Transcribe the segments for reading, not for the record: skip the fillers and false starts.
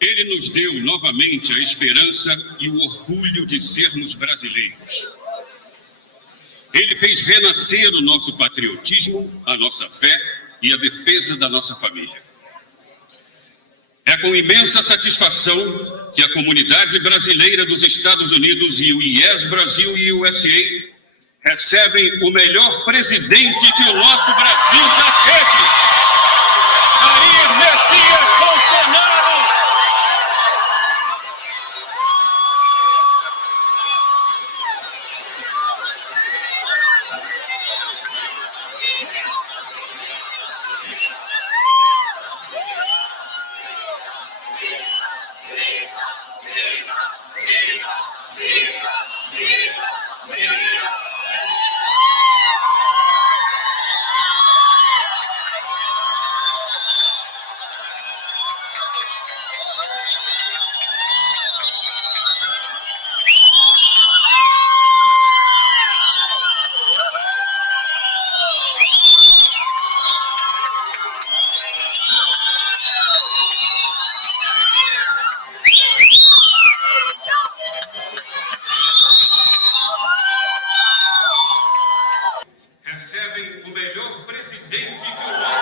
Ele nos deu novamente a esperança e o orgulho de sermos brasileiros. Ele fez renascer o nosso patriotismo, a nossa fé e a defesa da nossa família. É com imensa satisfação que a comunidade brasileira dos Estados Unidos e o Yes Brasil e USA recebem o melhor presidente que o nosso Brasil já teve, Jair Messias Bolsonaro. Recebem o melhor presidente que o nosso...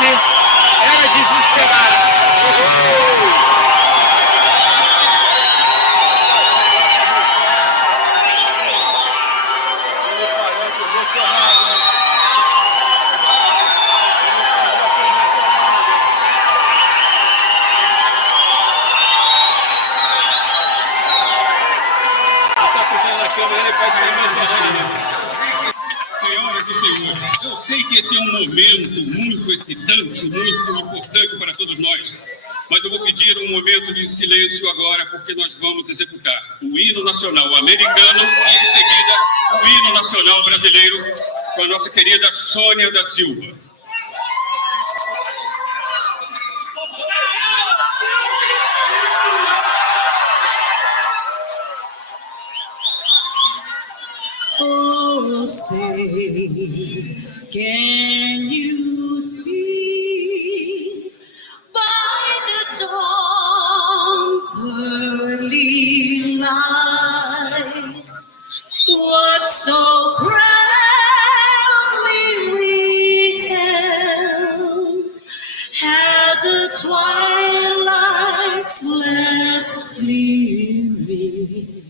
Era desesperada. Senhoras e senhores, eu sei que esse é um momento muito excitante, muito importante para todos nós, mas eu vou pedir um momento de silêncio agora, porque nós vamos executar o hino nacional americano e, em seguida, o hino nacional brasileiro com a nossa querida Sônia da Silva. Oh, say, can you see by the dawn's early light what so proudly we held, had the twilight's last gleaming,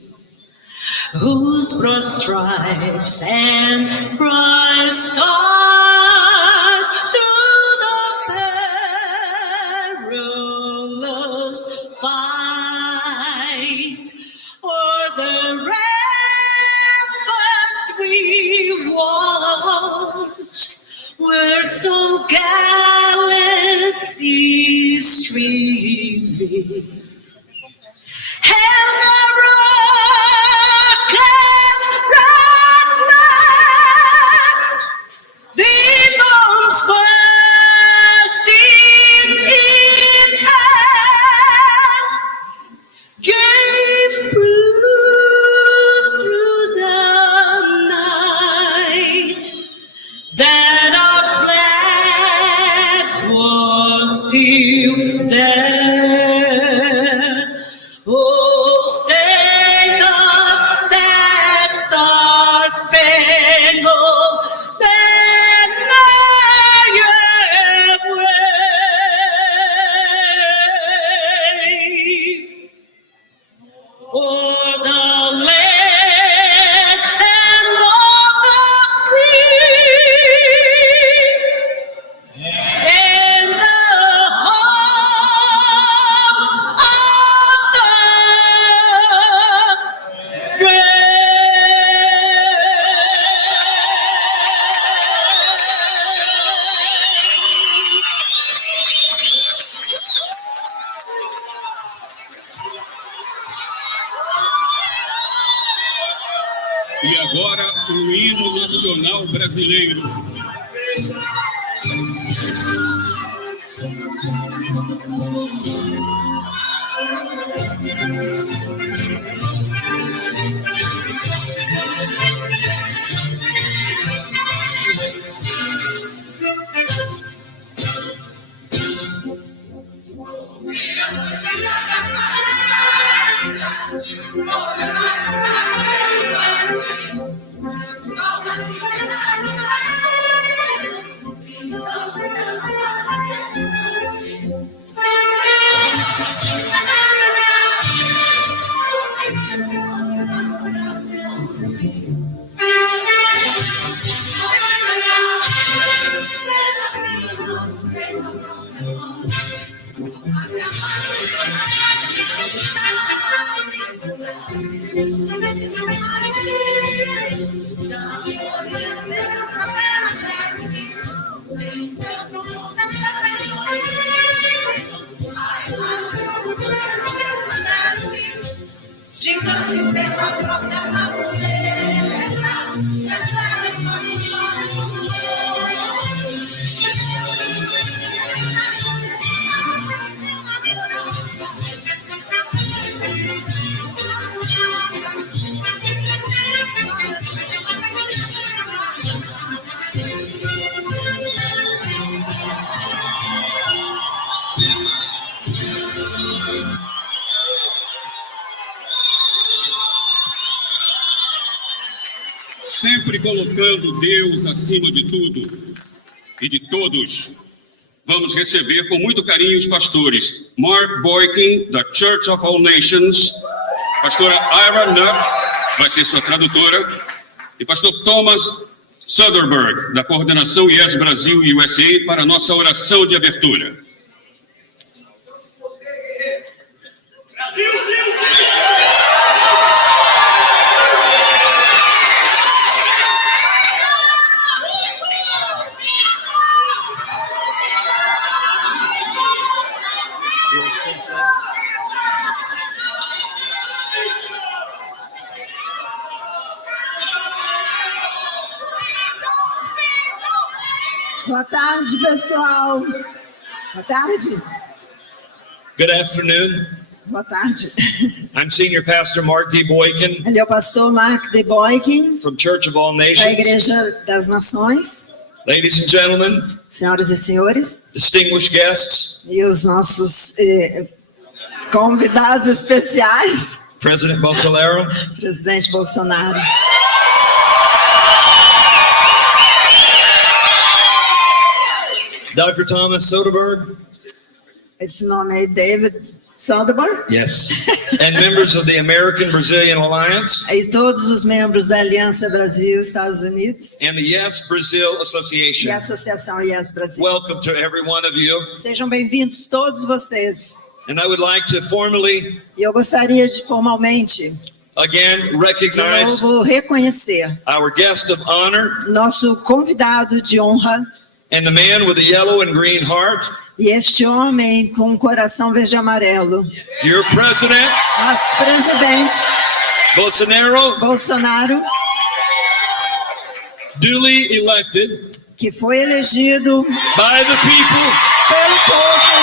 whose broad stripes and bright stars through the perilous fight o'er the ramparts we watched were so gallantly streaming. And the E agora o hino nacional brasileiro. Gigante pela própria natureza, Sempre colocando Deus acima de tudo e de todos, vamos receber com muito carinho os pastores Mark Boykin, da Church of All Nations, pastora Ira Nutt, vai ser sua tradutora, e pastor Thomas Soderberg, da coordenação Yes Brasil USA, para a nossa oração de abertura. Boa tarde, pessoal. Boa tarde. Good afternoon. Boa tarde. I'm Senior Pastor Mark D. Boykin Ele é o pastor Mark D. Boykin, from Church of All da Nations. Igreja das Nações. Ladies and gentlemen, Senhoras e senhores, distinguished guests, e os nossos convidados especiais, President Bolsonaro, presidente Bolsonaro. Dr. Thomas Soderberg, Esse nome é David Soderberg. yes, and members of the American-Brazilian Alliance E todos os membros da Aliança Brasil-Estados Unidos and the Yes Brazil e a Association. Associação Yes Brasil. Welcome to every one of you. Sejam bem-vindos todos vocês. And I would like to formally, E eu gostaria de formalmente, again, de recognize novo, reconhecer our guest of honor nosso convidado de honra and the man with the yellow and green heart, e este homem com o coração verde e amarelo, your president, nosso presidente Bolsonaro, Bolsonaro, duly elected que foi elegido by the people pelo povo,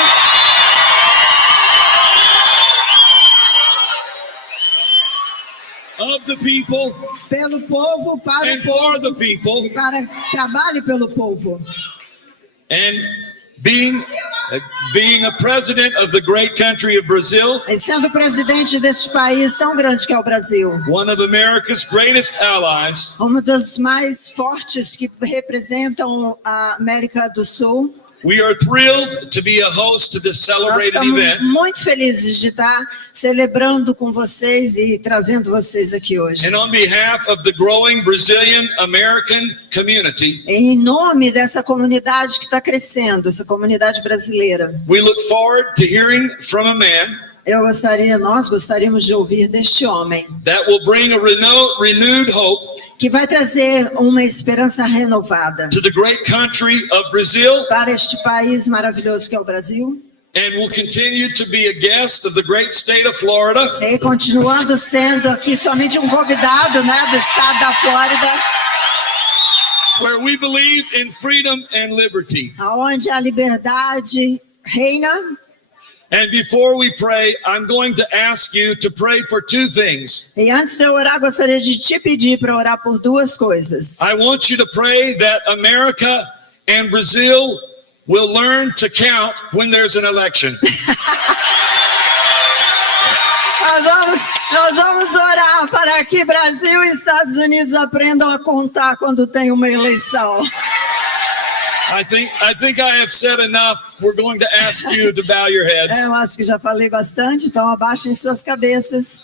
of the people para o and povo, for the people, para trabalhe pelo povo. and being a president of the great country of Brazil, E sendo presidente deste país tão grande que é o Brasil, one of America's greatest allies, um dos mais fortes que representam a América do Sul, we are thrilled to be a host to this nós celebrated estamos event. muito felizes de estar celebrando com vocês e trazendo vocês aqui hoje. And on behalf of the growing Brazilian American community, Em nome dessa comunidade que está crescendo, essa comunidade brasileira, we look forward to hearing from a man nós gostaríamos de ouvir deste homem, that will bring a renewed hope que vai trazer uma esperança renovada to the great country of Brazil para este país maravilhoso que é o Brasil and will continue to be a guest of the great state of Florida, E continuando sendo aqui somente um convidado, né, do estado da Flórida, where we believe in freedom and liberty. onde a liberdade reina. And before we pray, I'm going to ask you to pray for two things. E antes de eu orar, gostaria de te pedir para orar por duas coisas. I want you to pray that America and Brazil will learn to count when there's an election. Nós vamos orar para que Brasil e Estados Unidos aprendam a contar quando tem uma eleição. I think I have said enough. We're going to ask you to bow your heads. Eu acho que já falei bastante, então abaixem suas cabeças.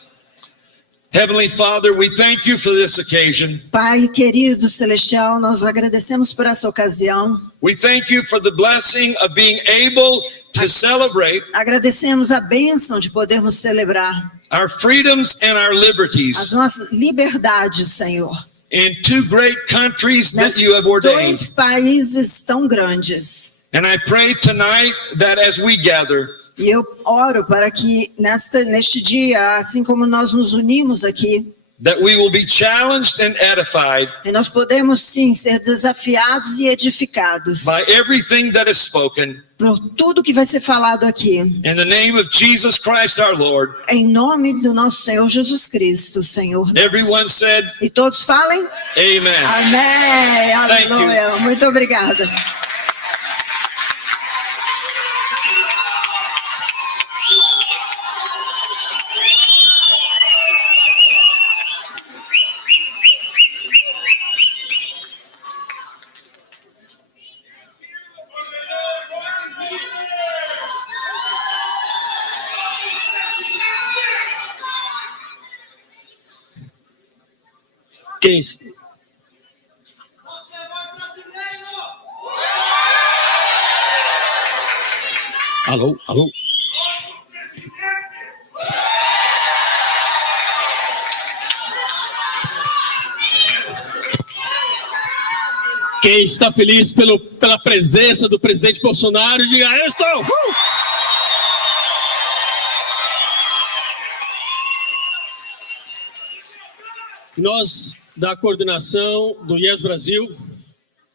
Heavenly Father, we thank you for this occasion. Pai querido celestial, nós agradecemos por essa ocasião. We thank you for the blessing of being able to celebrate Agradecemos a bênção de podermos celebrar our freedoms and our as liberties nossas liberdades, Senhor. in two great countries that you have Nesses ordained. dois países tão grandes. And I pray tonight that as we gather, E eu oro para que neste dia, assim como nós nos unimos aqui, that we will be challenged and edified e nós podemos sim ser desafiados e edificados by everything that is spoken. por tudo que vai ser falado aqui. In the name of Jesus Christ our Lord. Em nome do nosso Senhor Jesus Cristo, Senhor Deus. Everyone said, E todos falem? Amen. Amém. Thank Aleluia. Muito obrigada. Quem... Alô, alô. Quem está feliz pela presença do presidente Bolsonaro, diga, eu estou! Nós, da coordenação do Yes Brasil,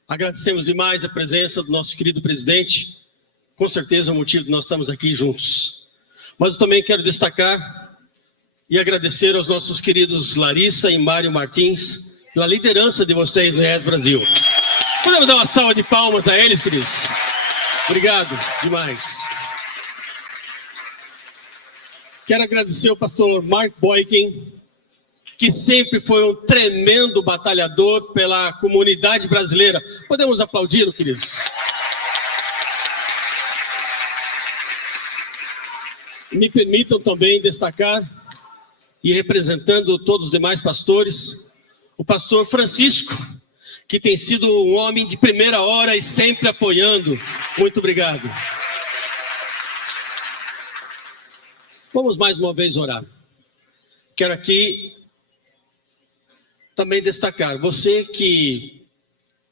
agradecemos demais a presença do nosso querido presidente. Com certeza é o motivo de nós estamos aqui juntos. Mas eu também quero destacar e agradecer aos nossos queridos Larissa e Mário Martins pela liderança de vocês no Yes Brasil. Podemos dar uma salva de palmas a eles, queridos? Obrigado demais. Quero agradecer ao pastor Mark Boykin, que sempre foi um tremendo batalhador pela comunidade brasileira. Podemos aplaudi-lo, queridos? Me permitam também destacar, e representando todos os demais pastores, o pastor Francisco, que tem sido um homem de primeira hora e sempre apoiando. Muito obrigado. Vamos mais uma vez orar. Quero aqui também destacar, você que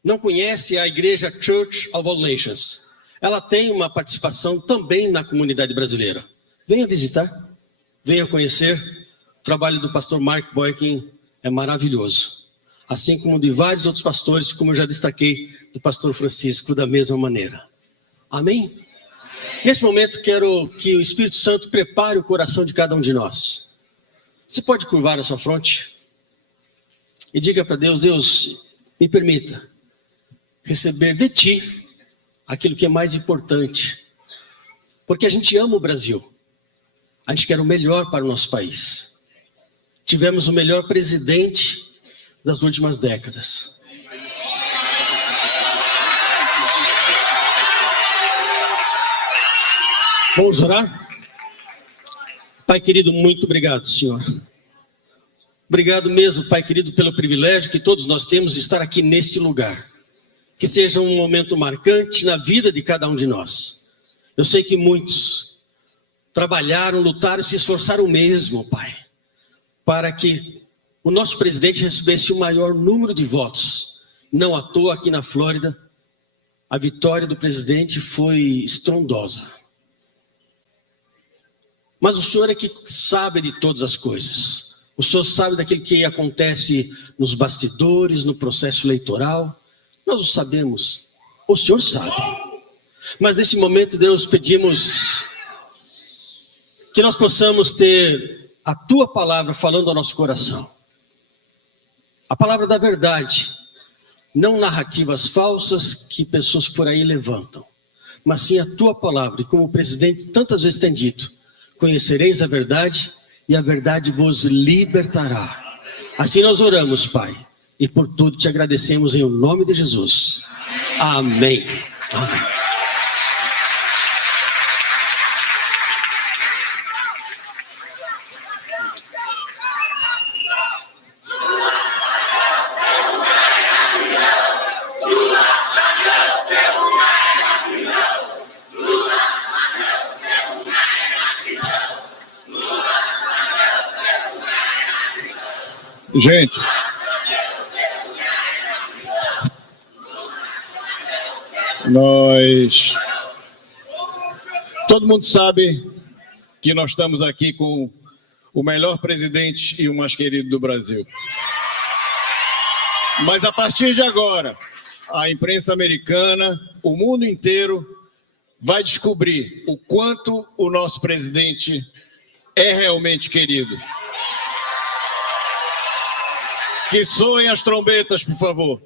não conhece a igreja Church of All Nations, ela tem uma participação também na comunidade brasileira. Venha visitar, venha conhecer. O trabalho do pastor Mark Boykin é maravilhoso. Assim como de vários outros pastores, como eu já destaquei, do pastor Francisco, da mesma maneira. Amém? Nesse momento, quero que o Espírito Santo prepare o coração de cada um de nós. Você pode curvar a sua fronte e diga para Deus, Deus, me permita receber de Ti aquilo que é mais importante. Porque a gente ama o Brasil. A gente quer o melhor para o nosso país. Tivemos o melhor presidente das últimas décadas. Vamos orar? Pai querido, muito obrigado, Senhor. Obrigado mesmo, Pai querido, pelo privilégio que todos nós temos de estar aqui nesse lugar. Que seja um momento marcante na vida de cada um de nós. Eu sei que muitos trabalharam, lutaram, se esforçaram mesmo, Pai, para que o nosso presidente recebesse o maior número de votos. Não à toa, aqui na Flórida, a vitória do presidente foi estrondosa. Mas o Senhor é que sabe de todas as coisas. O Senhor sabe daquilo que acontece nos bastidores, no processo eleitoral. Nós não sabemos. O Senhor sabe. Mas nesse momento, Deus, pedimos que nós possamos ter a Tua palavra falando ao nosso coração. A palavra da verdade. Não narrativas falsas que pessoas por aí levantam. Mas sim a Tua palavra. E como o presidente tantas vezes tem dito, conhecereis a verdade e a verdade vos libertará. Assim nós oramos, Pai. E por tudo te agradecemos em nome de Jesus. Amém. Amém. Gente, todo mundo sabe que nós estamos aqui com o melhor presidente e o mais querido do Brasil. Mas a partir de agora, a imprensa americana, o mundo inteiro vai descobrir o quanto o nosso presidente é realmente querido. Que soem as trombetas, por favor.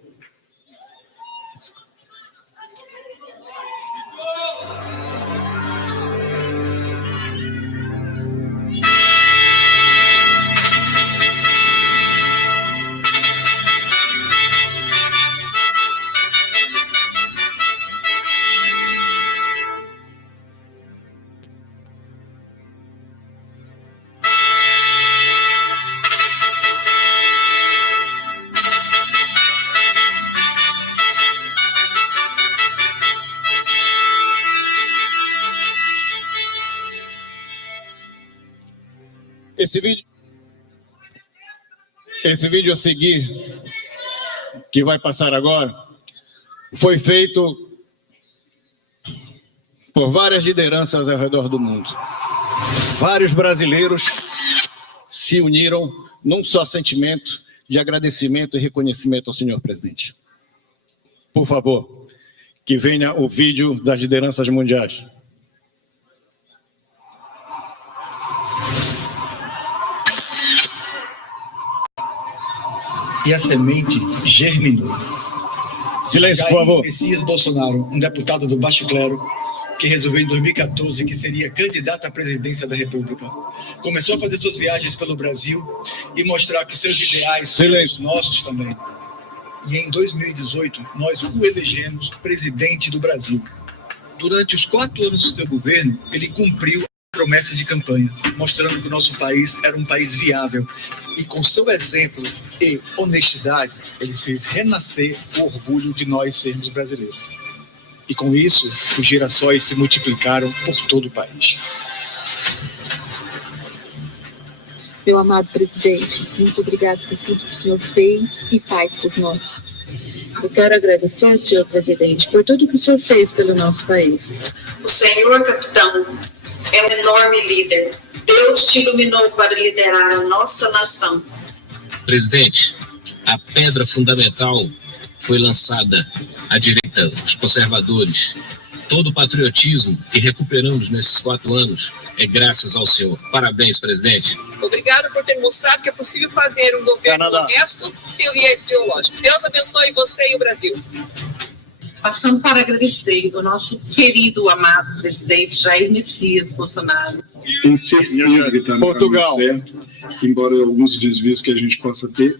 Esse vídeo a seguir, que vai passar agora, foi feito por várias lideranças ao redor do mundo. Vários brasileiros se uniram num só sentimento de agradecimento e reconhecimento ao senhor presidente. Por favor, que venha o vídeo das lideranças mundiais. E a semente germinou. Silêncio, por favor. Messias Bolsonaro, um deputado do baixo clero, que resolveu em 2014 que seria candidato à presidência da República. Começou a fazer suas viagens pelo Brasil e mostrar que seus ideais são os nossos também. E em 2018, nós o elegemos presidente do Brasil. Durante os 4 anos do seu governo, ele cumpriu promessas de campanha, mostrando que o nosso país era um país viável. E com seu exemplo e honestidade, ele fez renascer o orgulho de nós sermos brasileiros. E com isso, os girassóis se multiplicaram por todo o país. Meu amado presidente, muito obrigado por tudo que o senhor fez e faz por nós. Eu quero agradecer, senhor presidente, por tudo que o senhor fez pelo nosso país. O senhor capitão é um enorme líder. Deus te iluminou para liderar a nossa nação. Presidente, a pedra fundamental foi lançada à direita, os conservadores. Todo o patriotismo que recuperamos nesses 4 anos é graças ao senhor. Parabéns, presidente. Obrigado por ter mostrado que é possível fazer um governo honesto sem o viés ideológico. Deus abençoe você e o Brasil. Passando para agradecer o nosso querido, amado presidente Jair Messias Bolsonaro. Tem certeza que está no Portugal. caminho certo, embora alguns desvios que a gente possa ter,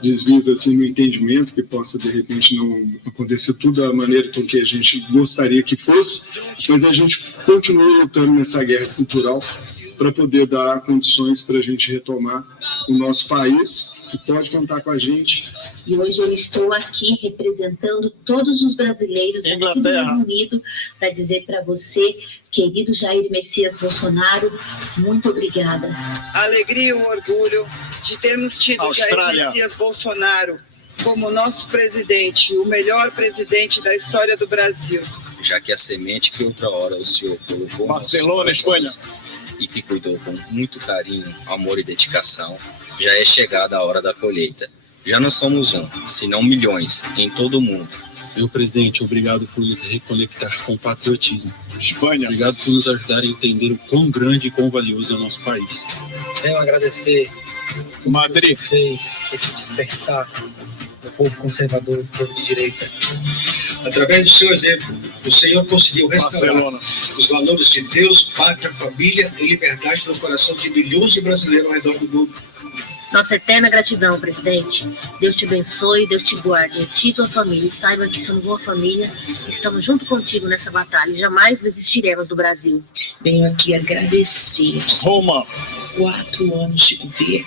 desvios assim no entendimento, que possa de repente não acontecer tudo da maneira com que a gente gostaria que fosse, mas a gente continua lutando nessa guerra cultural para poder dar condições para a gente retomar o nosso país, e pode contar com a gente. E hoje eu estou aqui representando todos os brasileiros aqui do Reino Unido para dizer para você, querido Jair Messias Bolsonaro, muito obrigada. A alegria e o orgulho de termos tido Jair Messias Bolsonaro como nosso presidente, o melhor presidente da história do Brasil. Já que a semente que outra hora o senhor colocou... Barcelona, Espanha. e que cuidou com muito carinho, amor e dedicação, já é chegada a hora da colheita. Já não somos senão milhões em todo o mundo. Senhor presidente, obrigado por nos reconectar com o patriotismo. Espanha. Obrigado por nos ajudar a entender o quão grande e quão valioso é o nosso país. Venho agradecer Madrid fez esse despertar do povo conservador, do povo de direita. Através do seu exemplo, o Senhor conseguiu restaurar Barcelona. os valores de Deus, pátria, família e liberdade no coração de milhões de brasileiros ao redor do mundo. Nossa eterna gratidão, presidente. Deus te abençoe, Deus te guarde, ti e tua família. E saiba que somos uma família, estamos junto contigo nessa batalha e jamais desistiremos do Brasil. Venho aqui agradecer Roma. 4 anos de governo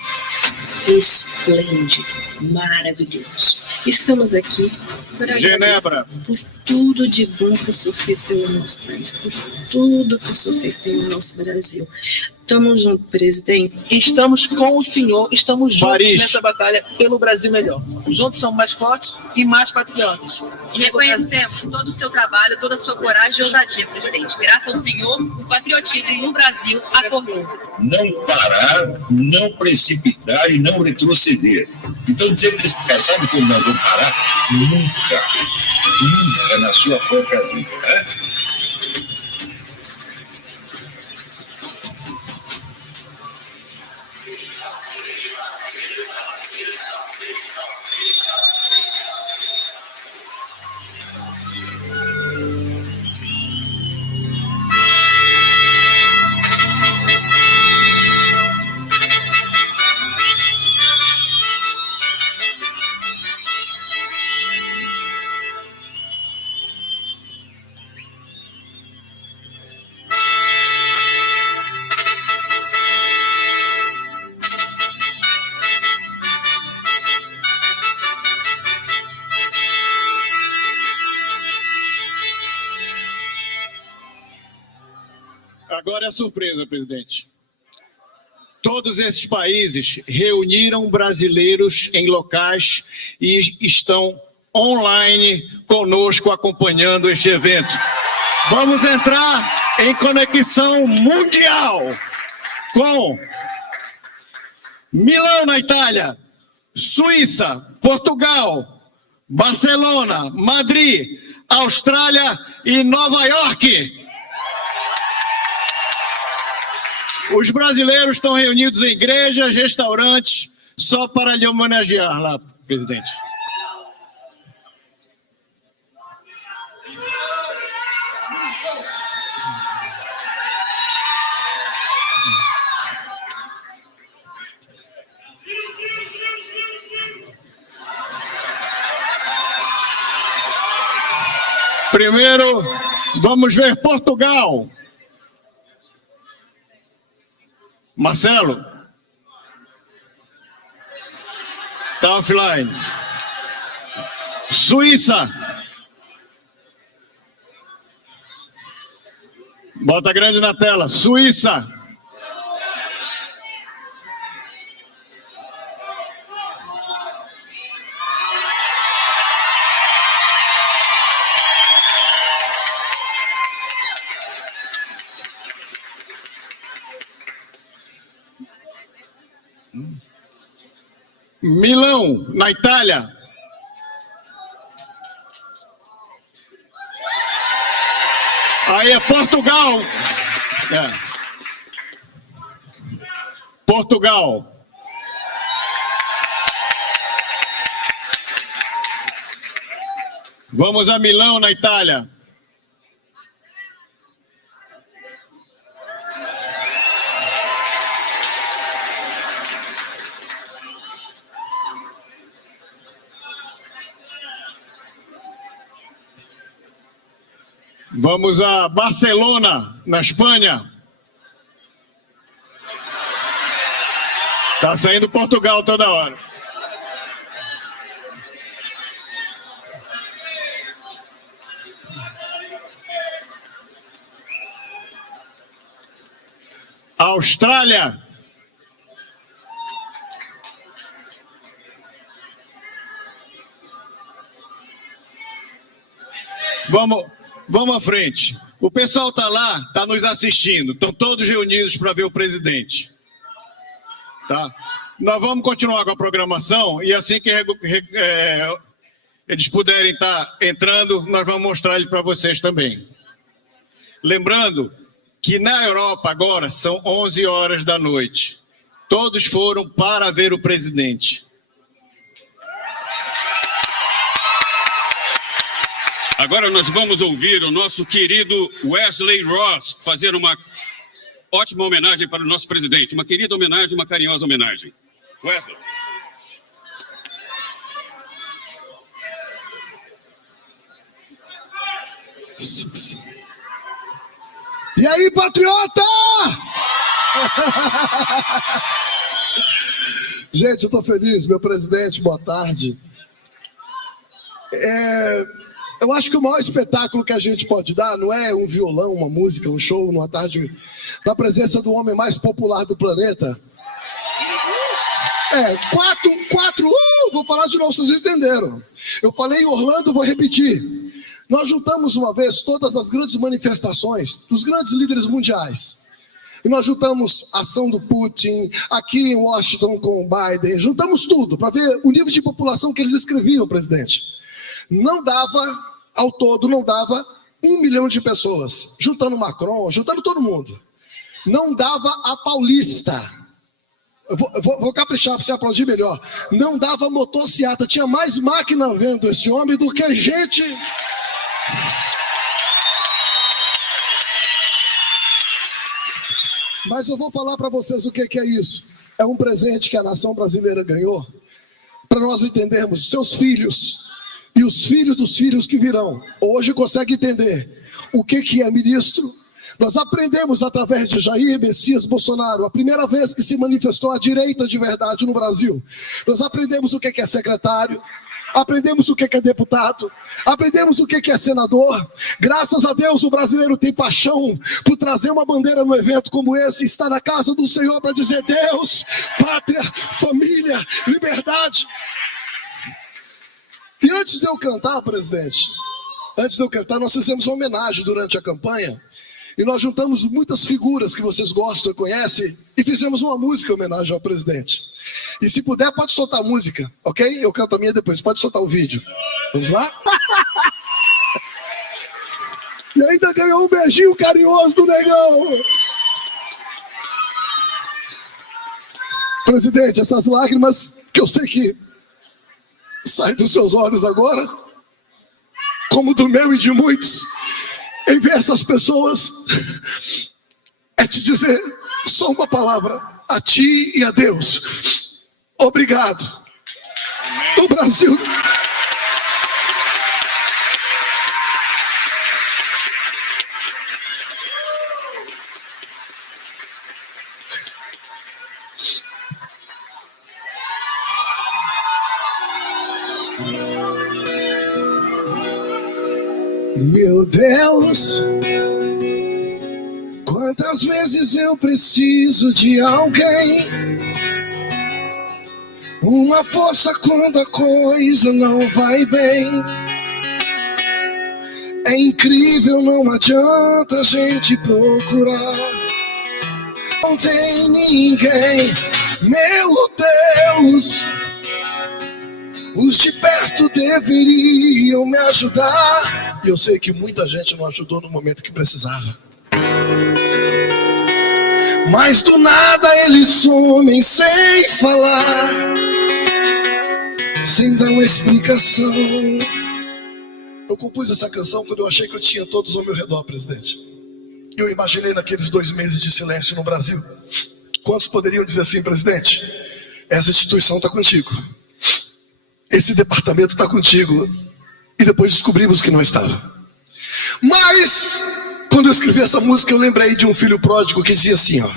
esplêndido, maravilhoso. Estamos aqui para Genebra. agradecer por tudo de bom que o senhor fez pelo nosso país, por tudo que o senhor fez pelo nosso Brasil. Estamos juntos, presidente. Estamos com o senhor, estamos juntos Paris. nessa batalha pelo Brasil melhor. Juntos somos mais fortes e mais patriotas. E reconhecemos todo o seu trabalho, toda a sua coragem e ousadia, presidente. Graças ao senhor, o patriotismo no Brasil acordou. Não parar, não precipitar e não retroceder. Então, dizer que eles pensavam que nós vamos parar? Nunca na sua própria vida, né? Agora é a surpresa, presidente. Todos esses países reuniram brasileiros em locais e estão online conosco acompanhando este evento. Vamos entrar em conexão mundial com Milão, na Itália, Suíça, Portugal, Barcelona, Madrid, Austrália e Nova York. Os brasileiros estão reunidos em igrejas, restaurantes, só para lhe homenagear lá, presidente. Primeiro, vamos ver Portugal. Marcelo. Tá offline. Suíça. Bota grande na tela. Suíça. Milão, na Itália. Aí é Portugal. Portugal. Vamos a Milão, na Itália. Vamos a Barcelona, na Espanha. Tá saindo Portugal toda hora. Austrália. Vamos à frente. O pessoal está lá, está nos assistindo, estão todos reunidos para ver o presidente. Tá? Nós vamos continuar com a programação e assim que eles puderem estar entrando, nós vamos mostrar ele para vocês também. Lembrando que na Europa agora são 11 horas da noite. Todos foram para ver o presidente. Agora nós vamos ouvir o nosso querido Wesley Ross fazer uma ótima homenagem para o nosso presidente. Uma querida homenagem, uma carinhosa homenagem. Wesley. E aí, patriota? Gente, eu tô feliz, meu presidente, boa tarde. Eu acho que o maior espetáculo que a gente pode dar não é um violão, uma música, um show, numa tarde, na presença do homem mais popular do planeta. Vou falar de novo, vocês entenderam. Eu falei em Orlando, vou repetir. Nós juntamos uma vez todas as grandes manifestações dos grandes líderes mundiais. E nós juntamos a ação do Putin, aqui em Washington com o Biden, juntamos tudo para ver o nível de população que eles escreviam, presidente. Não dava, ao todo, não dava 1 milhão de pessoas, juntando Macron, juntando todo mundo. Não dava a Paulista. Eu vou caprichar para você aplaudir melhor. Não dava motociata, tinha mais máquina vendo esse homem do que gente. Mas eu vou falar para vocês o que é isso. É um presente que a nação brasileira ganhou para nós entendermos. Os seus filhos e os filhos dos filhos que virão hoje conseguem entender o que é ministro. Nós aprendemos através de Jair Messias Bolsonaro, a primeira vez que se manifestou a direita de verdade no Brasil. Nós aprendemos o que é secretário, aprendemos o que é deputado, aprendemos o que é senador. Graças a Deus o brasileiro tem paixão por trazer uma bandeira no evento como esse, estar na casa do Senhor para dizer Deus, pátria, família, liberdade. E antes de eu cantar, presidente, nós fizemos uma homenagem durante a campanha e nós juntamos muitas figuras que vocês gostam e conhecem e fizemos uma música em homenagem ao presidente. E se puder, pode soltar a música, ok? Eu canto a minha depois, pode soltar o vídeo. Vamos lá? E ainda ganhou um beijinho carinhoso do negão. Presidente, essas lágrimas que eu sei que saem dos seus olhos agora, como do meu e de muitos, em ver essas pessoas, é te dizer só uma palavra, a ti e a Deus. Obrigado. O Brasil... Meu Deus, quantas vezes eu preciso de alguém, uma força quando a coisa não vai bem. É incrível, não adianta a gente procurar, não tem ninguém. Meu Deus, os de perto deveriam me ajudar. E eu sei que muita gente não ajudou no momento que precisava. Mas do nada eles somem sem falar, sem dar uma explicação. Eu compus essa canção quando eu achei que eu tinha todos ao meu redor, presidente. Eu imaginei naqueles 2 meses de silêncio no Brasil, quantos poderiam dizer assim, presidente, essa instituição está contigo, esse departamento está contigo. E depois descobrimos que não estava. Mas, quando eu escrevi essa música, eu lembrei de um filho pródigo que dizia assim, ó.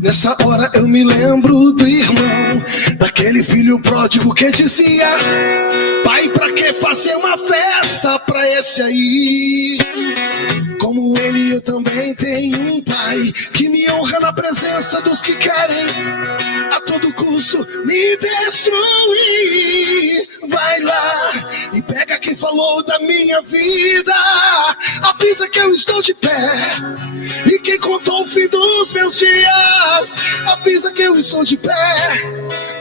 Nessa hora eu me lembro do irmão, daquele filho pródigo que dizia, pai, pra que fazer uma festa pra esse aí? Como ele, eu também tenho um pai que me honra na presença dos que querem a todo custo me destruir. Vai lá e pega quem falou da minha vida, a avisa que eu estou de pé. E quem contou o fim dos meus dias, avisa que eu estou de pé.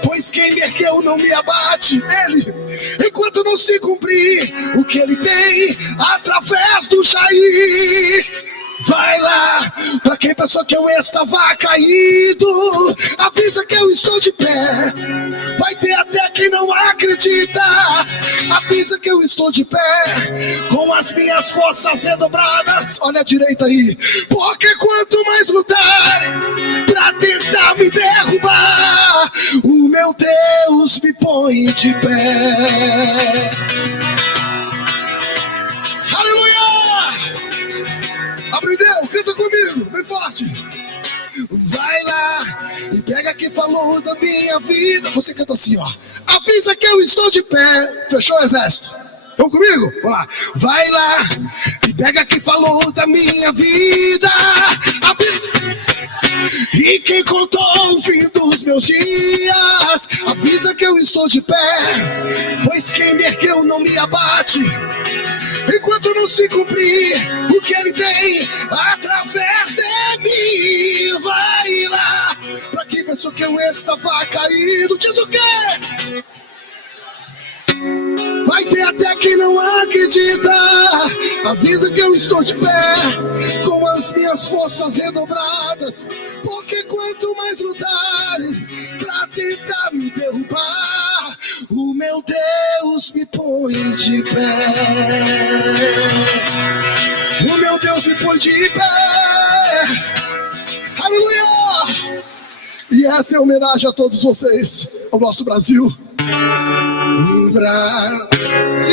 Pois quem me ergueu não me abate, ele, enquanto não se cumprir o que ele tem através do Jair. Vai lá, pra quem pensou que eu estava caído, avisa que eu estou de pé. Vai ter até quem não acredita, avisa que eu estou de pé, com as minhas forças redobradas. Olha a direita aí. Porque quanto mais lutarem pra tentar me derrubar, o meu Deus me põe de pé. Aleluia! Aprendeu? Canta comigo, bem forte. Vai lá e pega quem falou da minha vida. Você canta assim, ó. Avisa que eu estou de pé. Fechou, exército? Vamos comigo? Vamos lá. Vai lá e pega quem falou da minha vida. E quem contou o fim dos meus dias, avisa que eu estou de pé. Pois quem me ergueu não me abate, enquanto não se cumprir o que ele tem através de mim. Vai lá, pra quem pensou que eu estava caído, diz o quê? Vai ter até quem não acredita, avisa que eu estou de pé, com as minhas forças redobradas. Porque quanto mais lutarem pra tentar me derrubar, o meu Deus me põe de pé. O meu Deus me põe de pé. Aleluia! E essa é a homenagem a todos vocês, ao nosso Brasil. Brasil,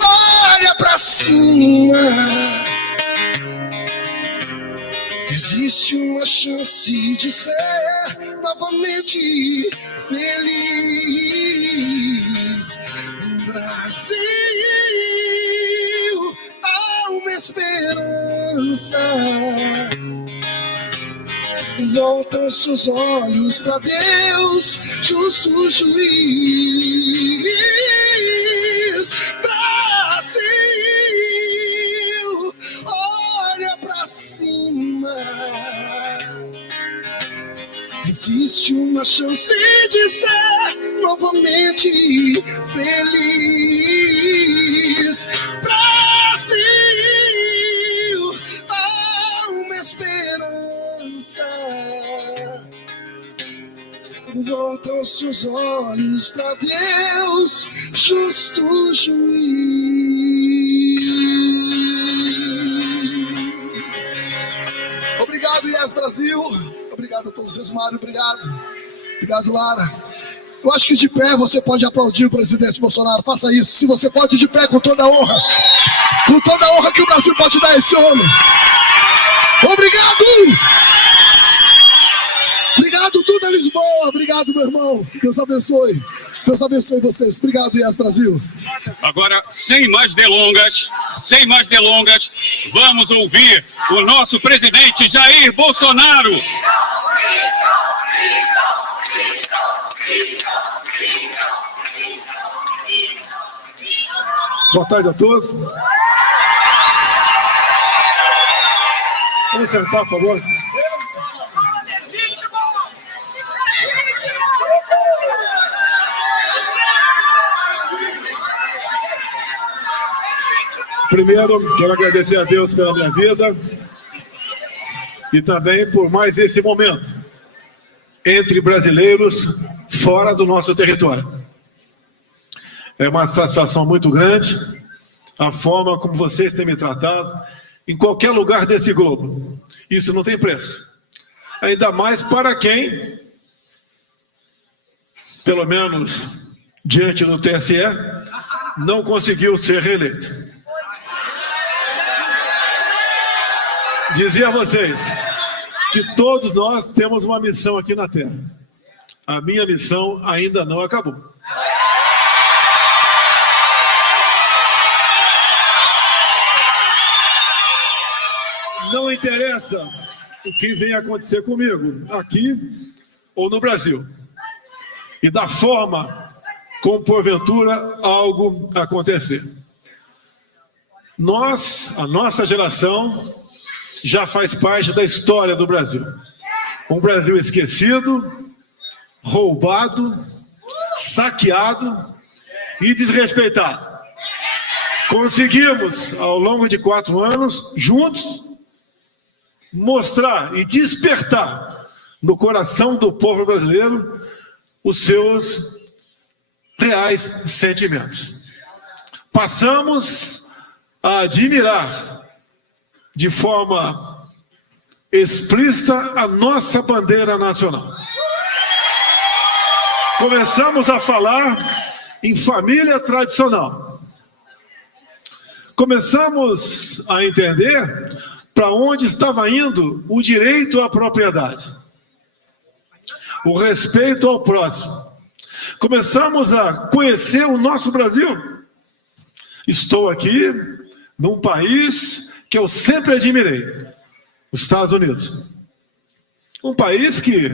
olha pra cima. Existe uma chance de ser novamente feliz. Brasil, há uma esperança. Voltam seus olhos pra Deus, justo juiz. Brasil, olha pra cima. Existe uma chance de ser novamente feliz. Brasil, há uma esperança. Voltam seus olhos pra Deus, justo juiz. Obrigado, Yes Brasil. Obrigado a todos vocês, Mário. Obrigado. Obrigado, Lara. Eu acho que de pé você pode aplaudir o presidente Bolsonaro. Faça isso. Se você pode, de pé, com toda a honra. Com toda a honra que o Brasil pode dar a esse homem. Obrigado! Obrigado, tudo Lisboa. Obrigado, meu irmão. Deus abençoe. Deus abençoe vocês. Obrigado, Yes Brasil. Agora, sem mais delongas, vamos ouvir o nosso presidente Jair Bolsonaro. Boa tarde a todos. Vamos sentar, por favor. Primeiro, quero agradecer a Deus pela minha vida e também por mais esse momento entre brasileiros fora do nosso território. É uma satisfação muito grande a forma como vocês têm me tratado em qualquer lugar desse globo. Isso não tem preço. Ainda mais para quem, pelo menos diante do TSE, não conseguiu ser reeleito. Dizia a vocês que todos nós temos uma missão aqui na Terra. A minha missão ainda não acabou. Não interessa o que vem acontecer comigo, aqui ou no Brasil. E da forma como porventura algo acontecer. a nossa geração, já faz parte da história do Brasil. Um Brasil esquecido, roubado, saqueado e desrespeitado. Conseguimos, ao longo de 4 anos, juntos, mostrar e despertar no coração do povo brasileiro os seus reais sentimentos. Passamos a admirar de forma explícita a nossa bandeira nacional. Começamos a falar em família tradicional. Começamos a entender para onde estava indo o direito à propriedade, o respeito ao próximo. Começamos a conhecer o nosso Brasil. Estou aqui num país que eu sempre admirei, os Estados Unidos. Um país que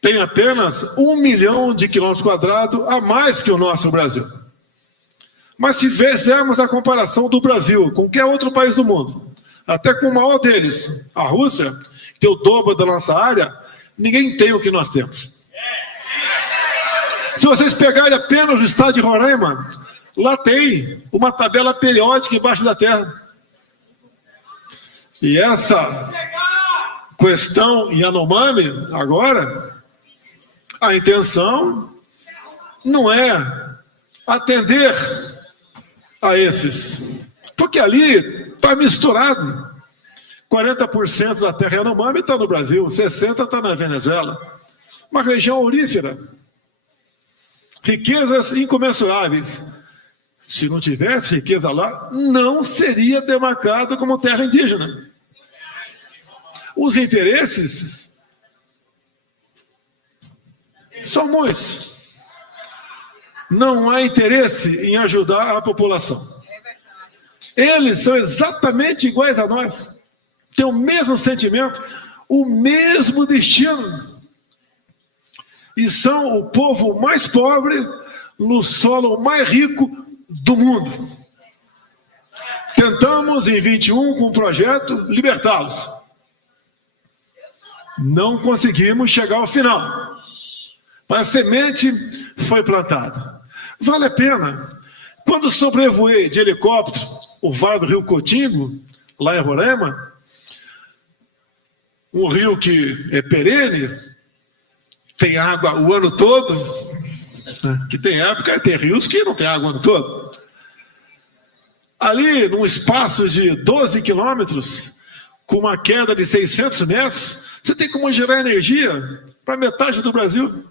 tem apenas 1 milhão de quilômetros quadrados a mais que o nosso Brasil. Mas se fizermos a comparação do Brasil com qualquer outro país do mundo, até com o maior deles, a Rússia, que tem o dobro da nossa área, ninguém tem o que nós temos. Se vocês pegarem apenas o estado de Roraima, lá tem uma tabela periódica embaixo da terra. E essa questão Yanomami, agora, a intenção não é atender a esses, porque ali está misturado. 40% da terra Yanomami está no Brasil, 60% está na Venezuela. Uma região aurífera. Riquezas incomensuráveis. Se não tivesse riqueza lá, não seria demarcado como terra indígena. Os interesses são muitos. Não há interesse em ajudar a população. Eles são exatamente iguais a nós. Têm o mesmo sentimento, o mesmo destino. E são o povo mais pobre no solo mais rico do mundo. Tentamos em 21 com o projeto libertá-los. Não conseguimos chegar ao final. Mas a semente foi plantada. Vale a pena. Quando sobrevoei de helicóptero o Vale do Rio Cotingo, lá em Roraima, um rio que é perene, tem água o ano todo, que tem época, tem rios que não tem água o ano todo. Ali, num espaço de 12 quilômetros, com uma queda de 600 metros, você tem como gerar energia para metade do Brasil,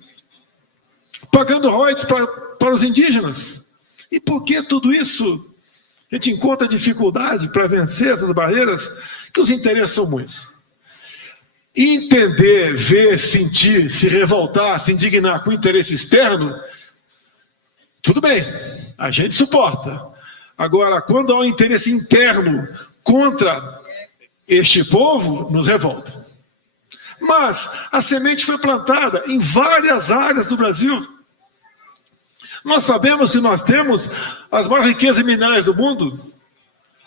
pagando royalties para os indígenas. E por que tudo isso? A gente encontra dificuldade para vencer essas barreiras, que os interesses são muitos. Entender, ver, sentir, se revoltar, se indignar com interesse externo, tudo bem, a gente suporta. Agora, quando há um interesse interno contra este povo, nos revolta. Mas a semente foi plantada em várias áreas do Brasil. Nós sabemos que nós temos as maiores riquezas minerais do mundo,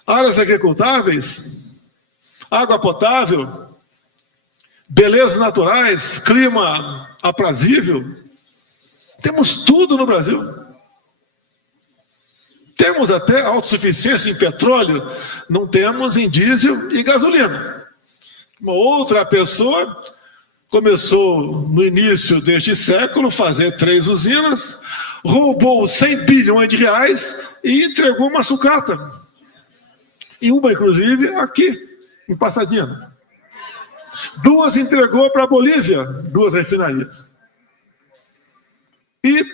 áreas agricultáveis, água potável, belezas naturais, clima aprazível. Temos tudo no Brasil. Temos até autossuficiência em petróleo, não temos em diesel e gasolina. Uma outra pessoa começou no início deste século a fazer 3 usinas, roubou 100 bilhões de reais e entregou uma sucata. E uma, inclusive, aqui, em Passadina. 2 entregou para a Bolívia, 2 refinarias. E,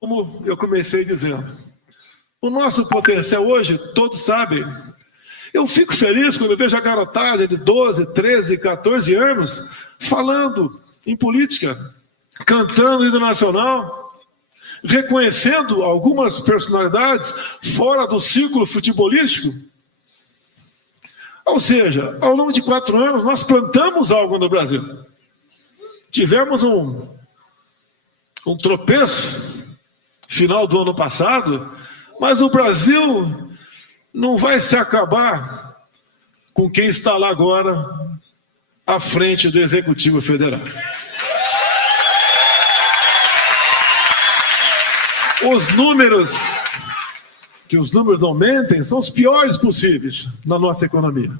como eu comecei dizendo, o nosso potencial hoje, todos sabem. Eu fico feliz quando eu vejo a garotada de 12, 13, 14 anos falando em política, cantando hino nacional, reconhecendo algumas personalidades fora do círculo futebolístico. Ou seja, ao longo de 4 anos, nós plantamos algo no Brasil. Tivemos um tropeço, final do ano passado, Mas o Brasil não vai se acabar com quem está lá agora à frente do Executivo Federal. Os números não mentem, são os piores possíveis na nossa economia.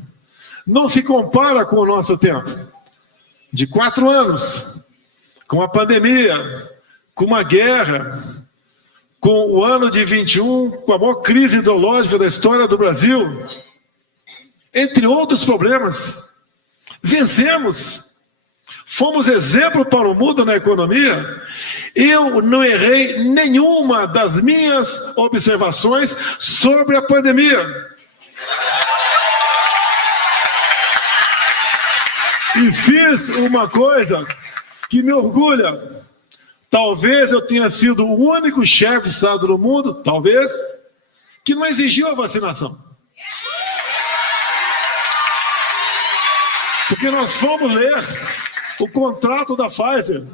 Não se compara com o nosso tempo. De 4 anos, com a pandemia, com uma guerra, com o ano de 21, com a maior crise ideológica da história do Brasil, entre outros problemas, vencemos, fomos exemplo para o mundo na economia. Eu não errei nenhuma das minhas observações sobre a pandemia. E fiz uma coisa que me orgulha. Talvez eu tenha sido o único chefe de Estado do mundo, talvez, que não exigiu a vacinação. Porque nós fomos ler o contrato da Pfizer.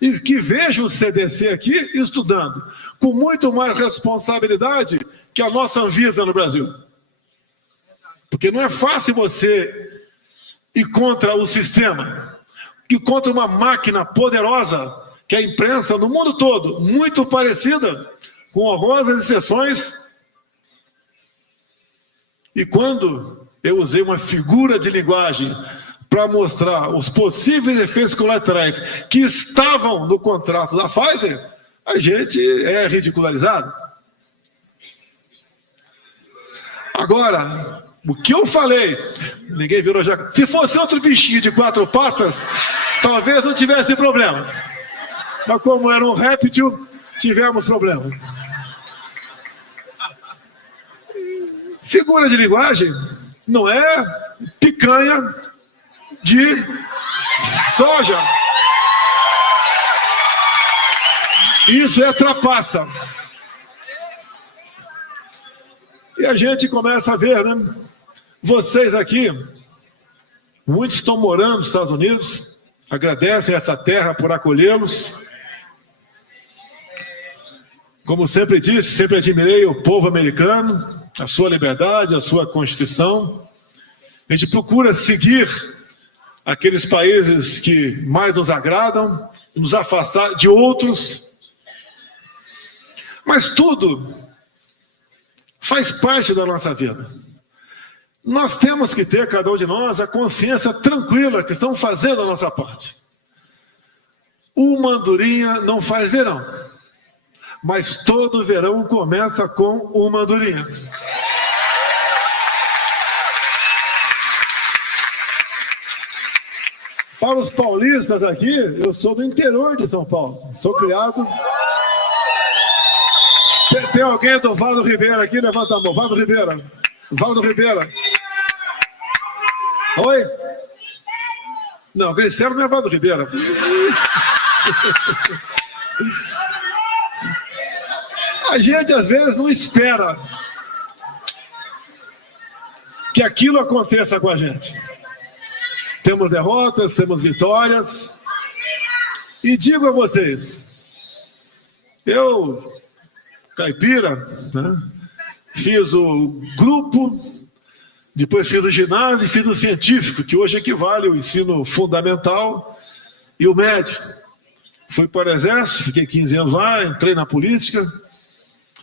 E que vejo o CDC aqui estudando, com muito mais responsabilidade que a nossa Anvisa no Brasil. Porque não é fácil você ir contra o sistema, ir contra uma máquina poderosa, que é a imprensa no mundo todo, muito parecida, com honrosas exceções. E quando eu usei uma figura de linguagem para mostrar os possíveis efeitos colaterais que estavam no contrato da Pfizer, a gente é ridicularizado. Agora, o que eu falei, ninguém virou já. Se fosse outro bichinho de 4 patas, talvez não tivesse problema. Mas como era um réptil, tivemos problema. Figura de linguagem não é picanha de soja. Isso é trapaça. E a gente começa a ver, né? Vocês aqui, muitos estão morando nos Estados Unidos, agradecem essa terra por acolhê-los. Como sempre disse, sempre admirei o povo americano, a sua liberdade, a sua Constituição. A gente procura seguir aqueles países que mais nos agradam, nos afastar de outros. Mas tudo faz parte da nossa vida. Nós temos que ter, cada um de nós, a consciência tranquila que estamos fazendo a nossa parte. Uma andorinha não faz verão, mas todo verão começa com uma andorinha. Para os paulistas aqui, eu sou do interior de São Paulo. Sou criado... Tem alguém do Valdo Ribeira aqui? Levanta a mão. Valdo Ribeira. Valdo Ribeira. Oi? Não, Glicério não é Valdo Ribeira. A gente, às vezes, não espera que aquilo aconteça com a gente. Temos derrotas, temos vitórias. E digo a vocês, eu, caipira, né, fiz o grupo, depois fiz o ginásio e fiz o científico, que hoje equivale ao ensino fundamental e o médio. Fui para o Exército, fiquei 15 anos lá, entrei na política.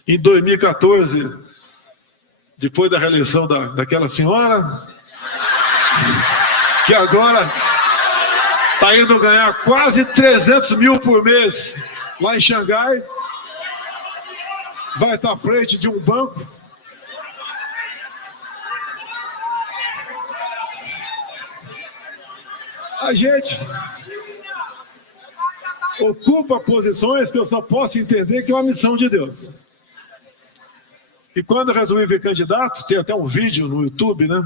Em 2014, depois da reeleição daquela senhora, que agora está indo ganhar quase 300 mil por mês lá em Xangai, vai estar à frente de um banco. A gente ocupa posições que eu só posso entender que é uma missão de Deus. E quando eu resolvi vir candidato, tem até um vídeo no YouTube, né?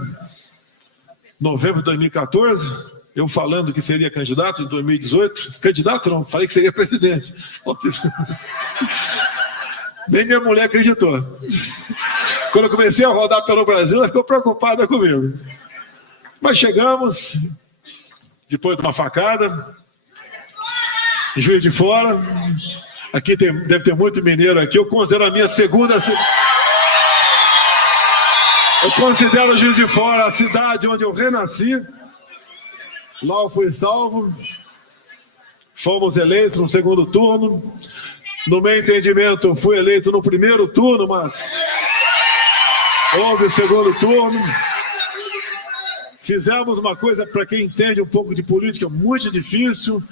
Novembro de 2014, eu falando que seria candidato em 2018. Candidato não, falei que seria presidente. Nem minha mulher acreditou. Quando eu comecei a rodar pelo Brasil, ela ficou preocupada comigo. Mas chegamos, depois de uma facada, em Juiz de Fora, Aqui deve ter muito mineiro aqui. Eu considero a minha segunda... Eu considero Juiz de Fora a cidade onde eu renasci. Lá eu fui salvo. Fomos eleitos no segundo turno. No meu entendimento, fui eleito no primeiro turno, mas houve o segundo turno. Fizemos uma coisa, para quem entende um pouco de política, muito difícil.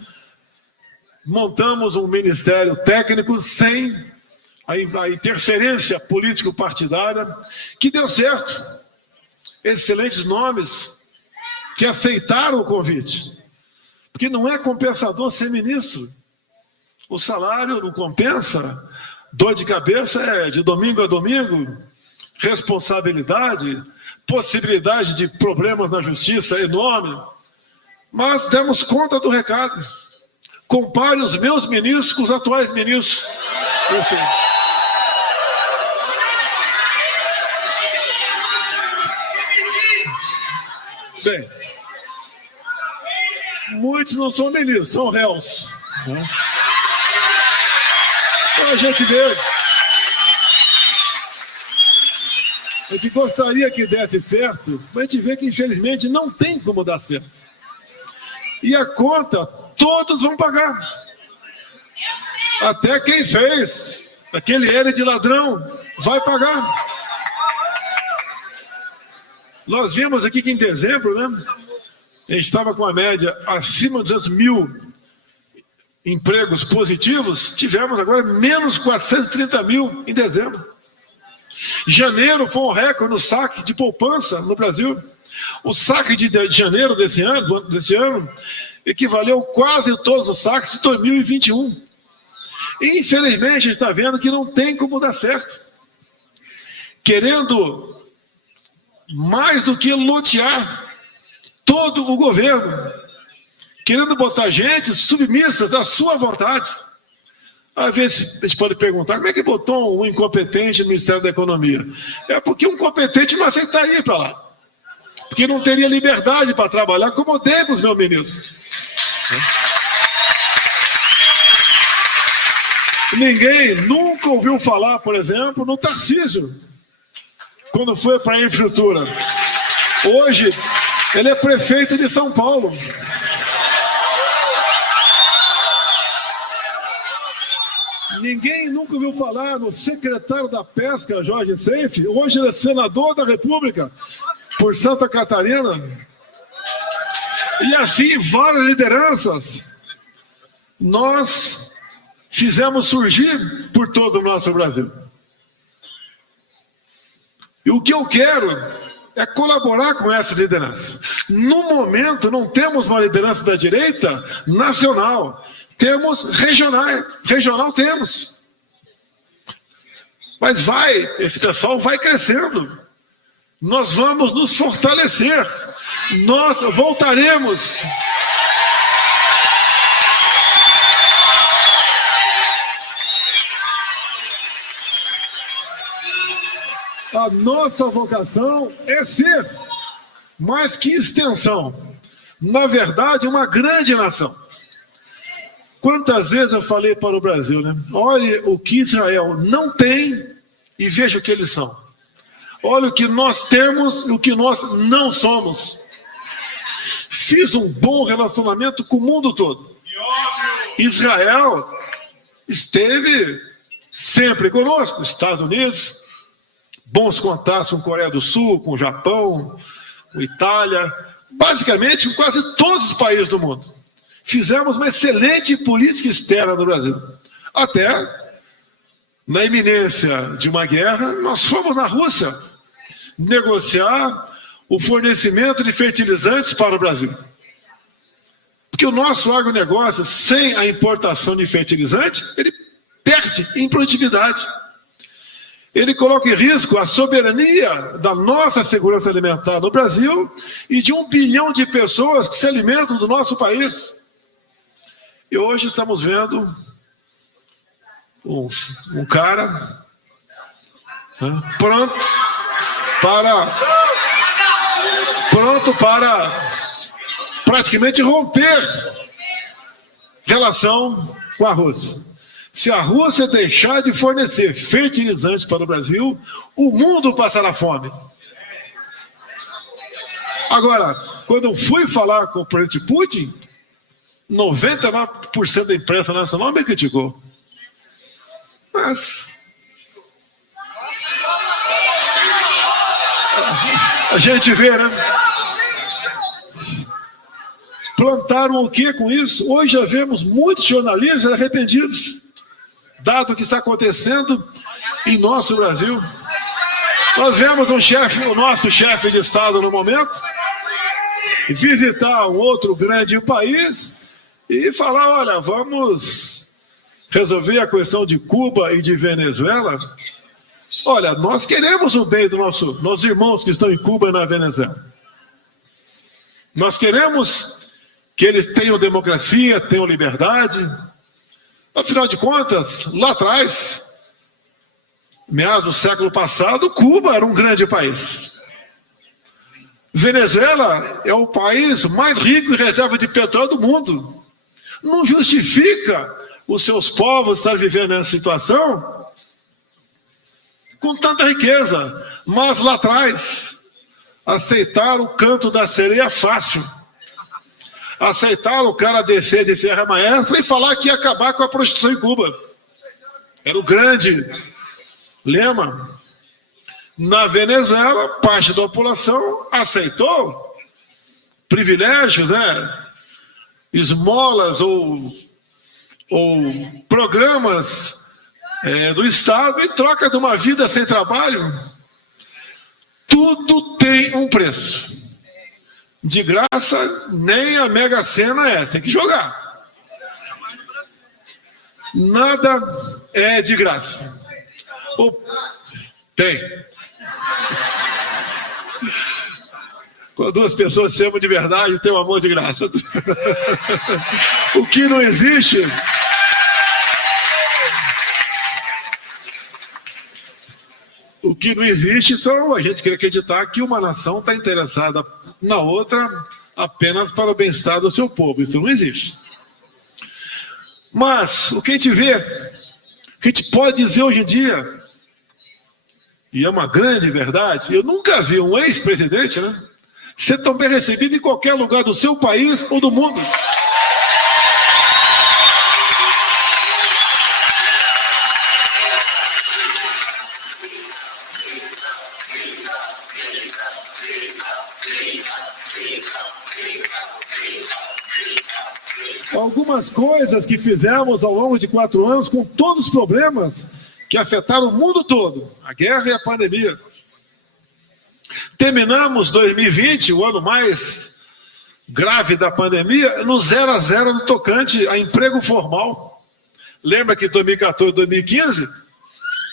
Montamos um ministério técnico sem a interferência político-partidária, que deu certo. Excelentes nomes que aceitaram o convite. Porque não é compensador ser ministro. O salário não compensa, dor de cabeça é de domingo a domingo, responsabilidade, possibilidade de problemas na justiça enorme. Mas demos conta do recado. Compare os meus ministros com os atuais ministros. Bem, muitos não são ministros, são réus. Então a gente vê. A gente gostaria que desse certo, mas a gente vê que infelizmente não tem como dar certo. E a conta todos vão pagar. Até quem fez aquele L de ladrão vai pagar. Nós vimos aqui que em dezembro, né? A gente estava com a média acima de 200 mil empregos positivos, tivemos agora menos 430 mil em dezembro. Janeiro foi um recorde no saque de poupança no Brasil. O saque de janeiro desse ano equivaleu quase todos os saques de 2021. E, infelizmente, a gente está vendo que não tem como dar certo. Querendo mais do que lotear todo o governo, querendo botar gente submissas à sua vontade. Às vezes, a gente pode perguntar, como é que botou um incompetente no Ministério da Economia? É porque um competente não aceitaria ir para lá. Porque não teria liberdade para trabalhar, como eu dei para os meus ministros. Ninguém nunca ouviu falar, por exemplo, no Tarcísio, quando foi para a infraestrutura. Hoje, ele é prefeito de São Paulo. Ninguém nunca ouviu falar no secretário da Pesca, Jorge Seife. Hoje ele é senador da República por Santa Catarina. E assim, várias lideranças nós fizemos surgir por todo o nosso Brasil. E o que eu quero é colaborar com essa liderança. No momento, não temos uma liderança da direita nacional. Temos regional temos. Mas esse pessoal vai crescendo. Nós vamos nos fortalecer. Nós voltaremos. A nossa vocação é ser mais que extensão. Na verdade, uma grande nação. Quantas vezes eu falei para o Brasil, né? Olhe o que Israel não tem e veja o que eles são. Olha o que nós temos e o que nós não somos. Fiz um bom relacionamento com o mundo todo. Israel esteve sempre conosco. Estados Unidos, bons contatos com a Coreia do Sul, com o Japão, com a Itália, basicamente com quase todos os países do mundo. Fizemos uma excelente política externa no Brasil. Até, na iminência de uma guerra, nós fomos na Rússia negociar o fornecimento de fertilizantes para o Brasil. Porque o nosso agronegócio, sem a importação de fertilizantes, ele perde em produtividade. Ele coloca em risco a soberania da nossa segurança alimentar no Brasil e de 1 bilhão de pessoas que se alimentam do nosso país. E hoje estamos vendo um cara pronto para praticamente romper relação com a Rússia. Se a Rússia deixar de fornecer fertilizantes para o Brasil, o mundo passará fome. Agora, quando eu fui falar com o presidente Putin, 99% da imprensa nacional me criticou. Mas a gente vê, né? Plantaram o que com isso? Hoje já vemos muitos jornalistas arrependidos, dado o que está acontecendo em nosso Brasil. Nós vemos o nosso chefe de Estado no momento, visitar um outro grande país e falar, olha, vamos resolver a questão de Cuba e de Venezuela. Olha, nós queremos o bem dos nossos irmãos que estão em Cuba e na Venezuela. Nós queremos que eles tenham democracia, tenham liberdade. Afinal de contas, lá atrás, meados do século passado, Cuba era um grande país. Venezuela é o país mais rico em reserva de petróleo do mundo. Não justifica os seus povos estarem vivendo nessa situação com tanta riqueza. Mas lá atrás, aceitaram o canto da sereia fácil. Aceitaram o cara descer de Serra Maestra e falar que ia acabar com a prostituição em Cuba. Era o grande lema. Na Venezuela, parte da população aceitou privilégios, né? Esmolas ou programas do Estado em troca de uma vida sem trabalho. Tudo tem um preço. De graça, nem a Mega Sena é, tem que jogar. Nada é de graça. Tem. Quando duas pessoas se amam de verdade, tem um amor de graça. O que não existe... O que não existe são a gente querer acreditar que uma nação está interessada na outra apenas para o bem-estar do seu povo. Isso não existe. Mas o que a gente vê, o que a gente pode dizer hoje em dia, e é uma grande verdade, eu nunca vi um ex-presidente, né, ser tão bem recebido em qualquer lugar do seu país ou do mundo. Algumas coisas que fizemos ao longo de 4 anos, com todos os problemas que afetaram o mundo todo, a guerra e a pandemia. Terminamos 2020, o ano mais grave da pandemia, no 0 a 0 no tocante a emprego formal. Lembra que em 2014, 2015,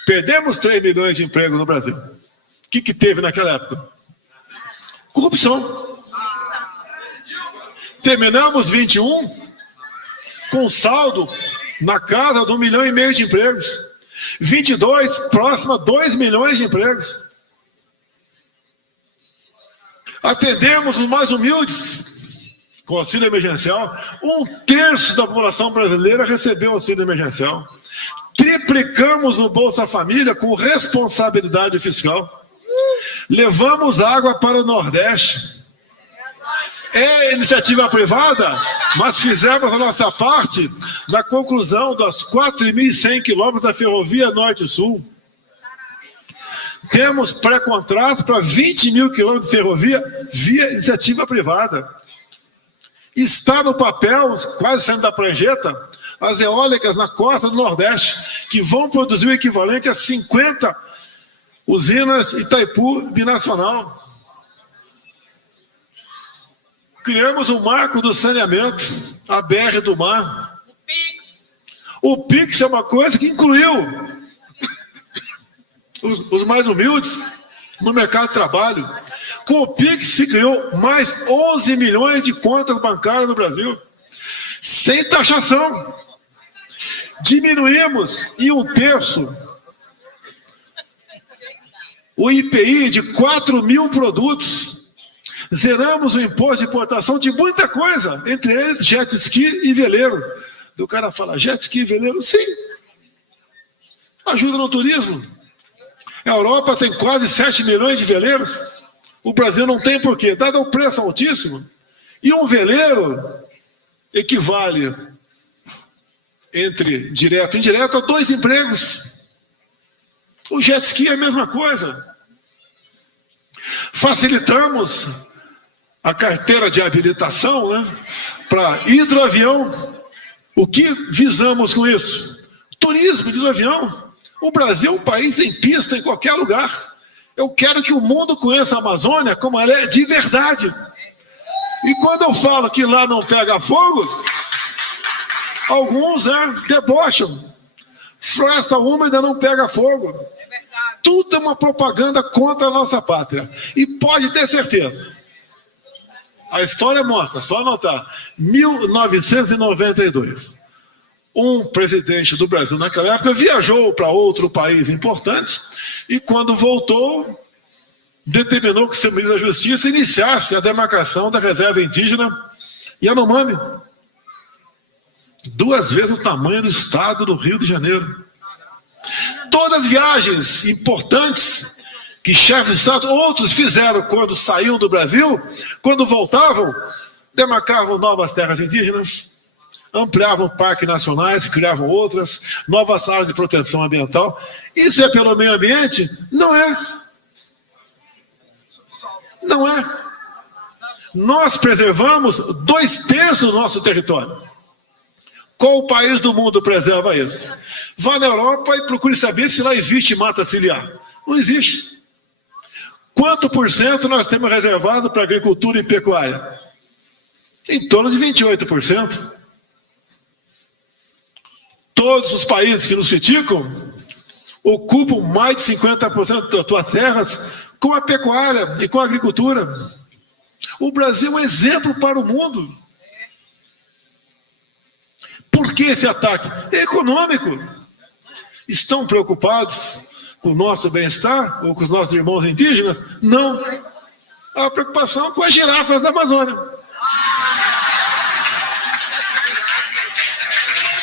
perdemos 3 milhões de empregos no Brasil. O que teve naquela época? Corrupção. Terminamos 21 com saldo na casa de 1,5 milhão de empregos. 22, próximo a 2 milhões de empregos. Atendemos os mais humildes com auxílio emergencial. 1/3 da população brasileira recebeu auxílio emergencial. Triplicamos o Bolsa Família com responsabilidade fiscal. Levamos água para o Nordeste. É iniciativa privada, mas fizemos a nossa parte na conclusão das 4.100 quilômetros da ferrovia Norte-Sul. Temos pré-contrato para 20 mil quilômetros de ferrovia via iniciativa privada. Está no papel, quase saindo da prancheta, as eólicas na costa do Nordeste, que vão produzir o equivalente a 50 usinas Itaipu binacional. Criamos um marco do saneamento, a BR do Mar. O PIX é uma coisa que incluiu os mais humildes no mercado de trabalho. Com o PIX se criou mais 11 milhões de contas bancárias no Brasil, sem taxação. Diminuímos em 1/3 o IPI de 4 mil produtos. Zeramos o imposto de importação de muita coisa, entre eles jet ski e veleiro. O cara fala, jet ski e veleiro? Sim, Ajuda no turismo. A Europa tem quase 7 milhões de veleiros. O Brasil não tem por quê? Dado o preço altíssimo. E um veleiro equivale, entre direto e indireto, a 2 empregos. O jet ski é a mesma coisa. Facilitamos a carteira de habilitação, né, para hidroavião. O que visamos com isso? Turismo de hidroavião. O Brasil é um país em pista em qualquer lugar. Eu quero que o mundo conheça a Amazônia como ela é de verdade. E quando eu falo que lá não pega fogo, alguns, né, debocham. Floresta úmida não pega fogo. Tudo é uma propaganda contra a nossa pátria. E pode ter certeza. A história mostra, só anotar. 1992. Um presidente do Brasil naquela época viajou para outro país importante e quando voltou, determinou que o seu ministro da Justiça iniciasse a demarcação da reserva indígena Yanomami. 2 vezes o tamanho do estado do Rio de Janeiro. Todas as viagens importantes que chefes de Estado, outros fizeram quando saíam do Brasil, quando voltavam, demarcavam novas terras indígenas, ampliavam parques nacionais, criavam outras, novas áreas de proteção ambiental. Isso é pelo meio ambiente? Não é. Não é. Nós preservamos 2/3 do nosso território. Qual país do mundo preserva isso? Vá na Europa e procure saber se lá existe mata ciliar. Não existe. Quanto por cento nós temos reservado para agricultura e pecuária? Em torno de 28%. Todos os países que nos criticam ocupam mais de 50% das suas terras com a pecuária e com a agricultura. O Brasil é um exemplo para o mundo. Por que esse ataque? É econômico. Estão preocupados com o nosso bem-estar ou com os nossos irmãos indígenas? Não. A preocupação é com as girafas da Amazônia.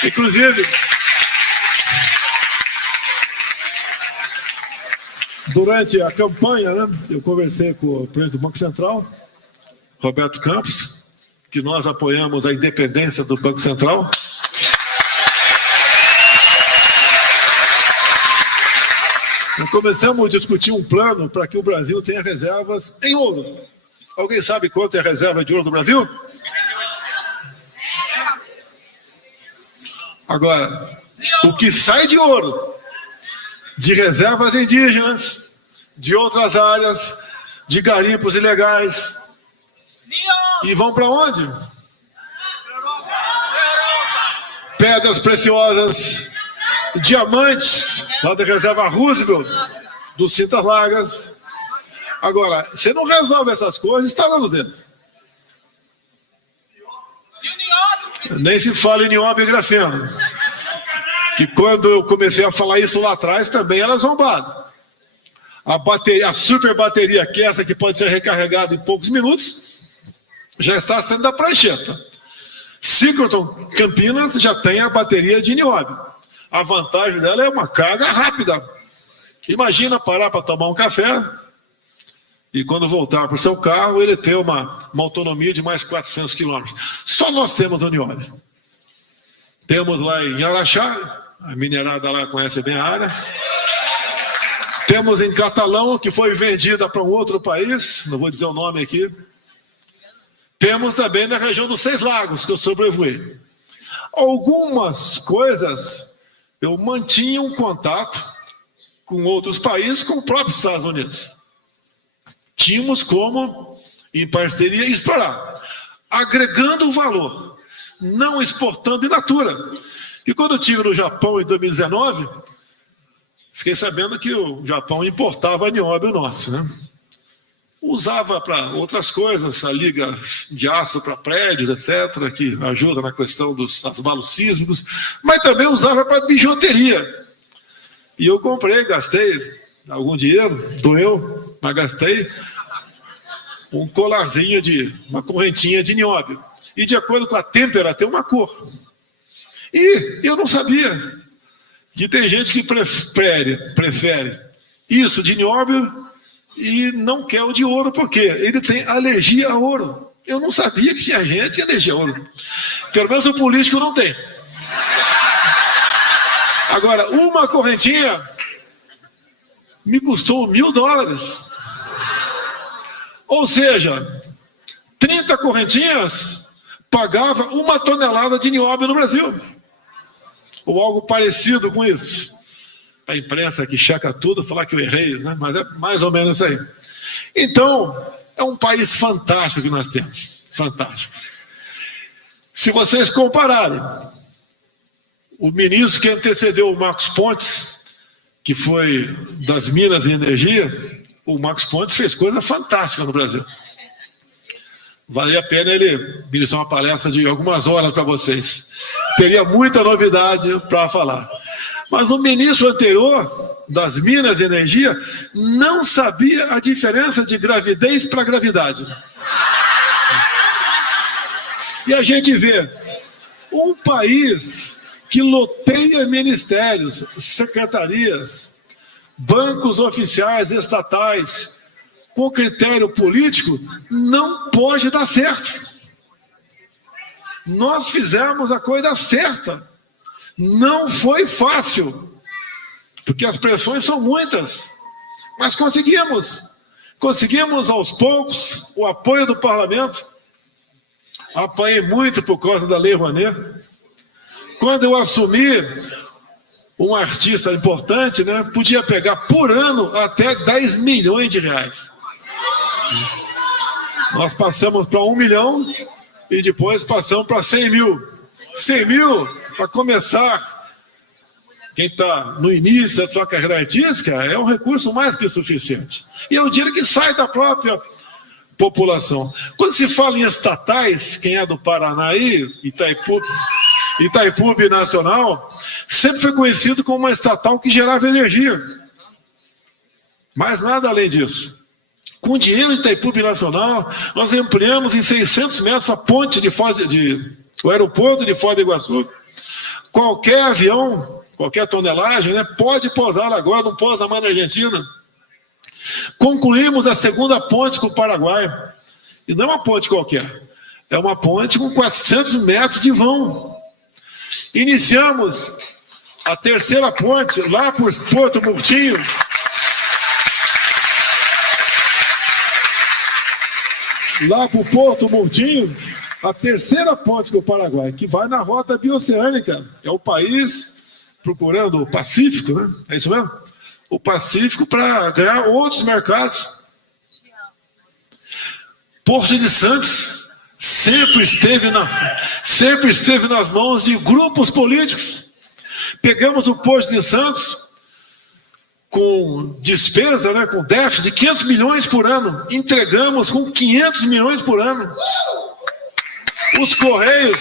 Inclusive, durante a campanha, né, eu conversei com o presidente do Banco Central, Roberto Campos, que nós apoiamos a independência do Banco Central. Nós começamos a discutir um plano para que o Brasil tenha reservas em ouro. Alguém sabe quanto é a reserva de ouro do Brasil? Agora, o que sai de ouro, de reservas indígenas, de outras áreas, de garimpos ilegais, e vão para onde? Pedras preciosas, diamantes, lá da reserva Roosevelt, dos Cintas Largas. Agora, você não resolve essas coisas instalando dentro. Nem se fala em nióbio e grafeno. Que quando eu comecei a falar isso lá atrás, também era zombado. A bateria, a super bateria, que é essa que pode ser recarregada em poucos minutos, já está sendo da prancheta. Cicloton Campinas já tem a bateria de nióbio. A vantagem dela é uma carga rápida. Imagina parar para tomar um café e quando voltar para o seu carro, ele ter uma autonomia de mais 400 quilômetros. Só nós temos o nióbio. Temos lá em Araxá, a minerada lá conhece bem a área. Temos em Catalão, que foi vendida para um outro país, não vou dizer o nome aqui. Temos também na região dos Seis Lagos, que eu sobrevoei. Algumas coisas eu mantinha um contato com outros países, com o próprio Estados Unidos. Tínhamos como, em parceria, explorar, agregando valor, não exportando in natura. E quando eu estive no Japão em 2019, fiquei sabendo que o Japão importava nióbio nosso, né? Usava para outras coisas, a liga de aço para prédios, etc., que ajuda na questão dos abalos sísmicos, mas também usava para bijuteria. E eu comprei, gastei algum dinheiro, doeu, mas gastei um colarzinho uma correntinha de nióbio. E de acordo com a têmpera, tem uma cor. E eu não sabia que tem gente que prefere isso de nióbio e não quer o de ouro, porque ele tem alergia a ouro. Eu não sabia que tinha gente que tinha alergia a ouro. Pelo menos o político não tem. Agora, uma correntinha me custou $1.000. Ou seja, 30 correntinhas pagava 1 tonelada de nióbio no Brasil. Ou algo parecido com isso. A imprensa que checa tudo, falar que eu errei, né? Mas é mais ou menos isso aí. Então, é um país fantástico que nós temos. Fantástico. Se vocês compararem o ministro que antecedeu o Marcos Pontes, que foi das Minas e Energia, o Marcos Pontes fez coisa fantástica no Brasil. Vale a pena ele ministrar uma palestra de algumas horas para vocês. Teria muita novidade para falar. Mas o ministro anterior, das Minas e Energia, não sabia a diferença de gravidez para gravidade. E a gente vê um país que loteia ministérios, secretarias, bancos oficiais, estatais, com critério político, não pode dar certo. Nós fizemos a coisa certa. Não foi fácil, porque as pressões são muitas, mas conseguimos. Conseguimos aos poucos o apoio do parlamento. Apanhei muito por causa da Lei Rouanet. Quando eu assumi, um artista importante, né, podia pegar por ano até 10 milhões de reais. Nós passamos para 1 milhão e depois passamos para 100 mil. 100 mil, para começar, quem está no início da sua carreira artística, é um recurso mais que suficiente. E é um dinheiro que sai da própria população. Quando se fala em estatais, quem é do Paraná aí, Itaipu Nacional, sempre foi conhecido como uma estatal que gerava energia. Mas nada além disso. Com o dinheiro de Itaipu Nacional, nós ampliamos em 600 metros a ponte o aeroporto de Foz do Iguaçu. Qualquer avião, qualquer tonelagem, né, pode pousar lá agora, não pousa mais na Argentina. Concluímos a segunda ponte com o Paraguai. E não é uma ponte qualquer. É uma ponte com 400 metros de vão. Iniciamos a terceira ponte lá por Porto Murtinho. Lá para o Porto Murtinho, a terceira ponte do Paraguai, que vai na rota bioceânica. É o país procurando o Pacífico, né? É isso mesmo? O Pacífico para ganhar outros mercados. Porto de Santos sempre esteve nas mãos de grupos políticos. Pegamos o Porto de Santos com despesa, né, com déficit de 500 milhões por ano. Entregamos com 500 milhões por ano. Os Correios,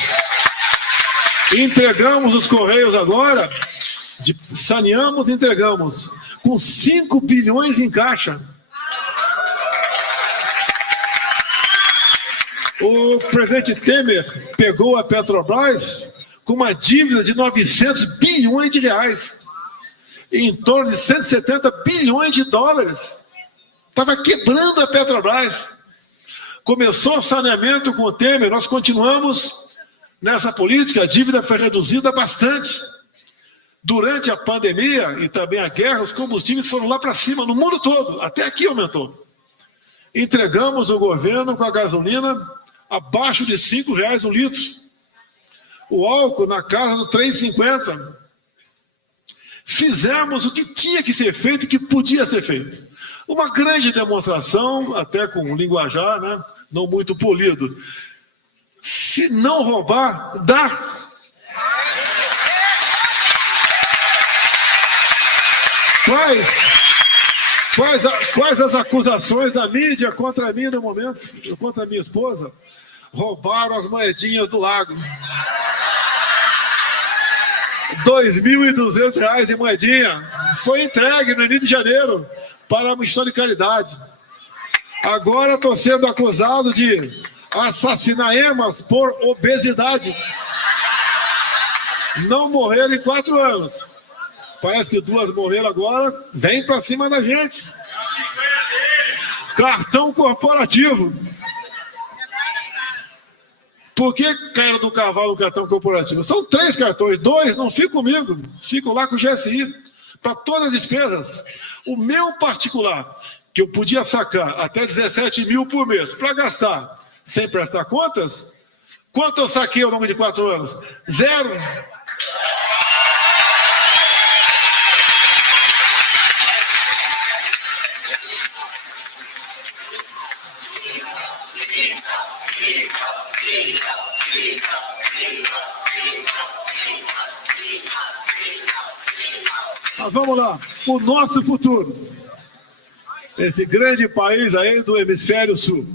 entregamos os Correios agora, saneamos e entregamos com 5 bilhões em caixa. O presidente Temer pegou a Petrobras com uma dívida de 900 bilhões de reais, em torno de 170 bilhões de dólares. Estava quebrando a Petrobras. Começou o saneamento com o Temer, nós continuamos nessa política, a dívida foi reduzida bastante. Durante a pandemia e também a guerra, os combustíveis foram lá para cima, no mundo todo, até aqui aumentou. Entregamos o governo com a gasolina abaixo de R$5 o litro. O álcool na casa do 3,50. Fizemos o que tinha que ser feito e que podia ser feito. Uma grande demonstração, até com um linguajar, né, não muito polido. Se não roubar, dá. Quais as acusações da mídia contra mim no momento? Contra a minha esposa? Roubaram as moedinhas do lago. R$2.200 em moedinha. Foi entregue no início de janeiro para uma instituição de caridade. Agora estou sendo acusado de assassinar emas por obesidade. Não morreram em 4 anos. Parece que 2 morreram agora. Vem para cima da gente. Cartão corporativo. Por que caíram do cavalo o cartão corporativo? São 3 cartões. 2 não ficam comigo. Ficam lá com o GSI. Para todas as despesas. O meu particular, que eu podia sacar até 17 mil por mês para gastar sem prestar contas, quanto eu saquei ao longo de 4 anos? 0. Mas vamos lá, o nosso futuro. Esse grande país aí do hemisfério sul.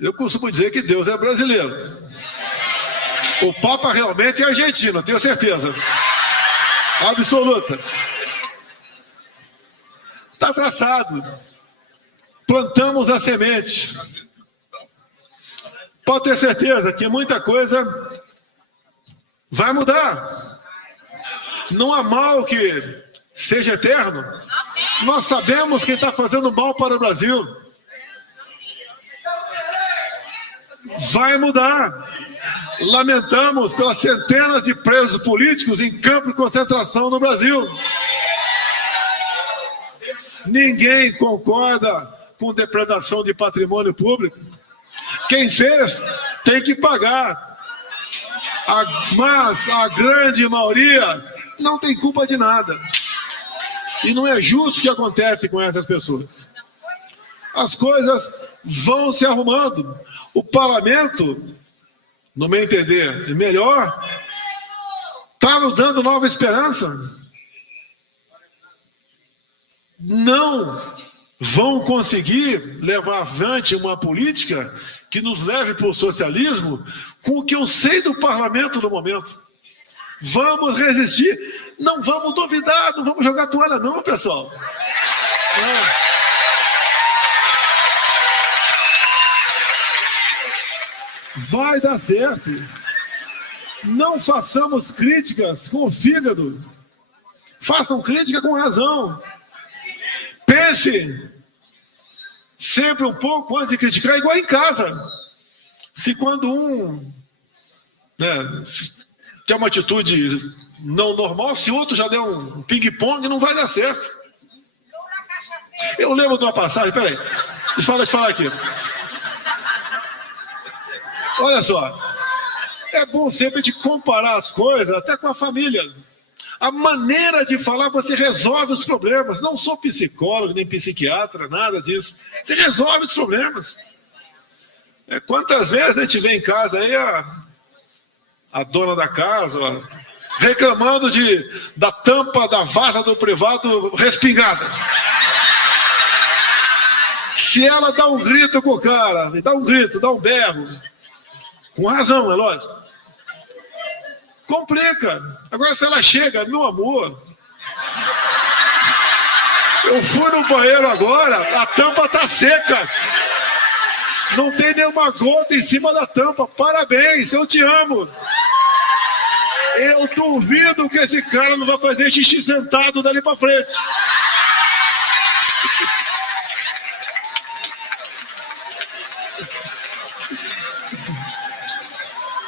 Eu costumo dizer que Deus é brasileiro. O Papa realmente é argentino, tenho certeza. Absoluta. Está traçado. Plantamos a semente. Pode ter certeza que muita coisa vai mudar. Não há mal que seja eterno. Nós sabemos quem está fazendo mal para o Brasil. Vai mudar. Lamentamos pelas centenas de presos políticos em campo de concentração no Brasil. Ninguém concorda com depredação de patrimônio público. Quem fez tem que pagar. Mas a grande maioria não tem culpa de nada. E não é justo o que acontece com essas pessoas. As coisas vão se arrumando. O parlamento, no meu entender, é melhor, está nos dando nova esperança. Não vão conseguir levar avante uma política que nos leve para o socialismo com o que eu sei do parlamento no momento. Vamos resistir, não vamos duvidar, não vamos jogar toalha não, pessoal. Vai dar certo. Não façamos críticas com o fígado. Façam crítica com razão. Pense sempre um pouco antes de criticar, igual em casa. Se quando tem uma atitude não normal, se outro já der um ping-pong, não vai dar certo. Eu lembro de uma passagem, peraí, deixa eu falar aqui. Olha só, é bom sempre de comparar as coisas, até com a família. A maneira de falar, você resolve os problemas. Não sou psicólogo, nem psiquiatra, nada disso. Você resolve os problemas. Quantas vezes a gente vem em casa aí, a dona da casa reclamando da tampa da vaza do privado respingada. Se ela dá um grito com o cara, dá um grito, dá um berro, com razão, é lógico, complica. Agora se ela chega, meu amor, eu fui no banheiro agora, a tampa tá seca, não tem nenhuma gota em cima da tampa, parabéns, eu te amo. Eu duvido que esse cara não vai fazer xixi sentado dali para frente.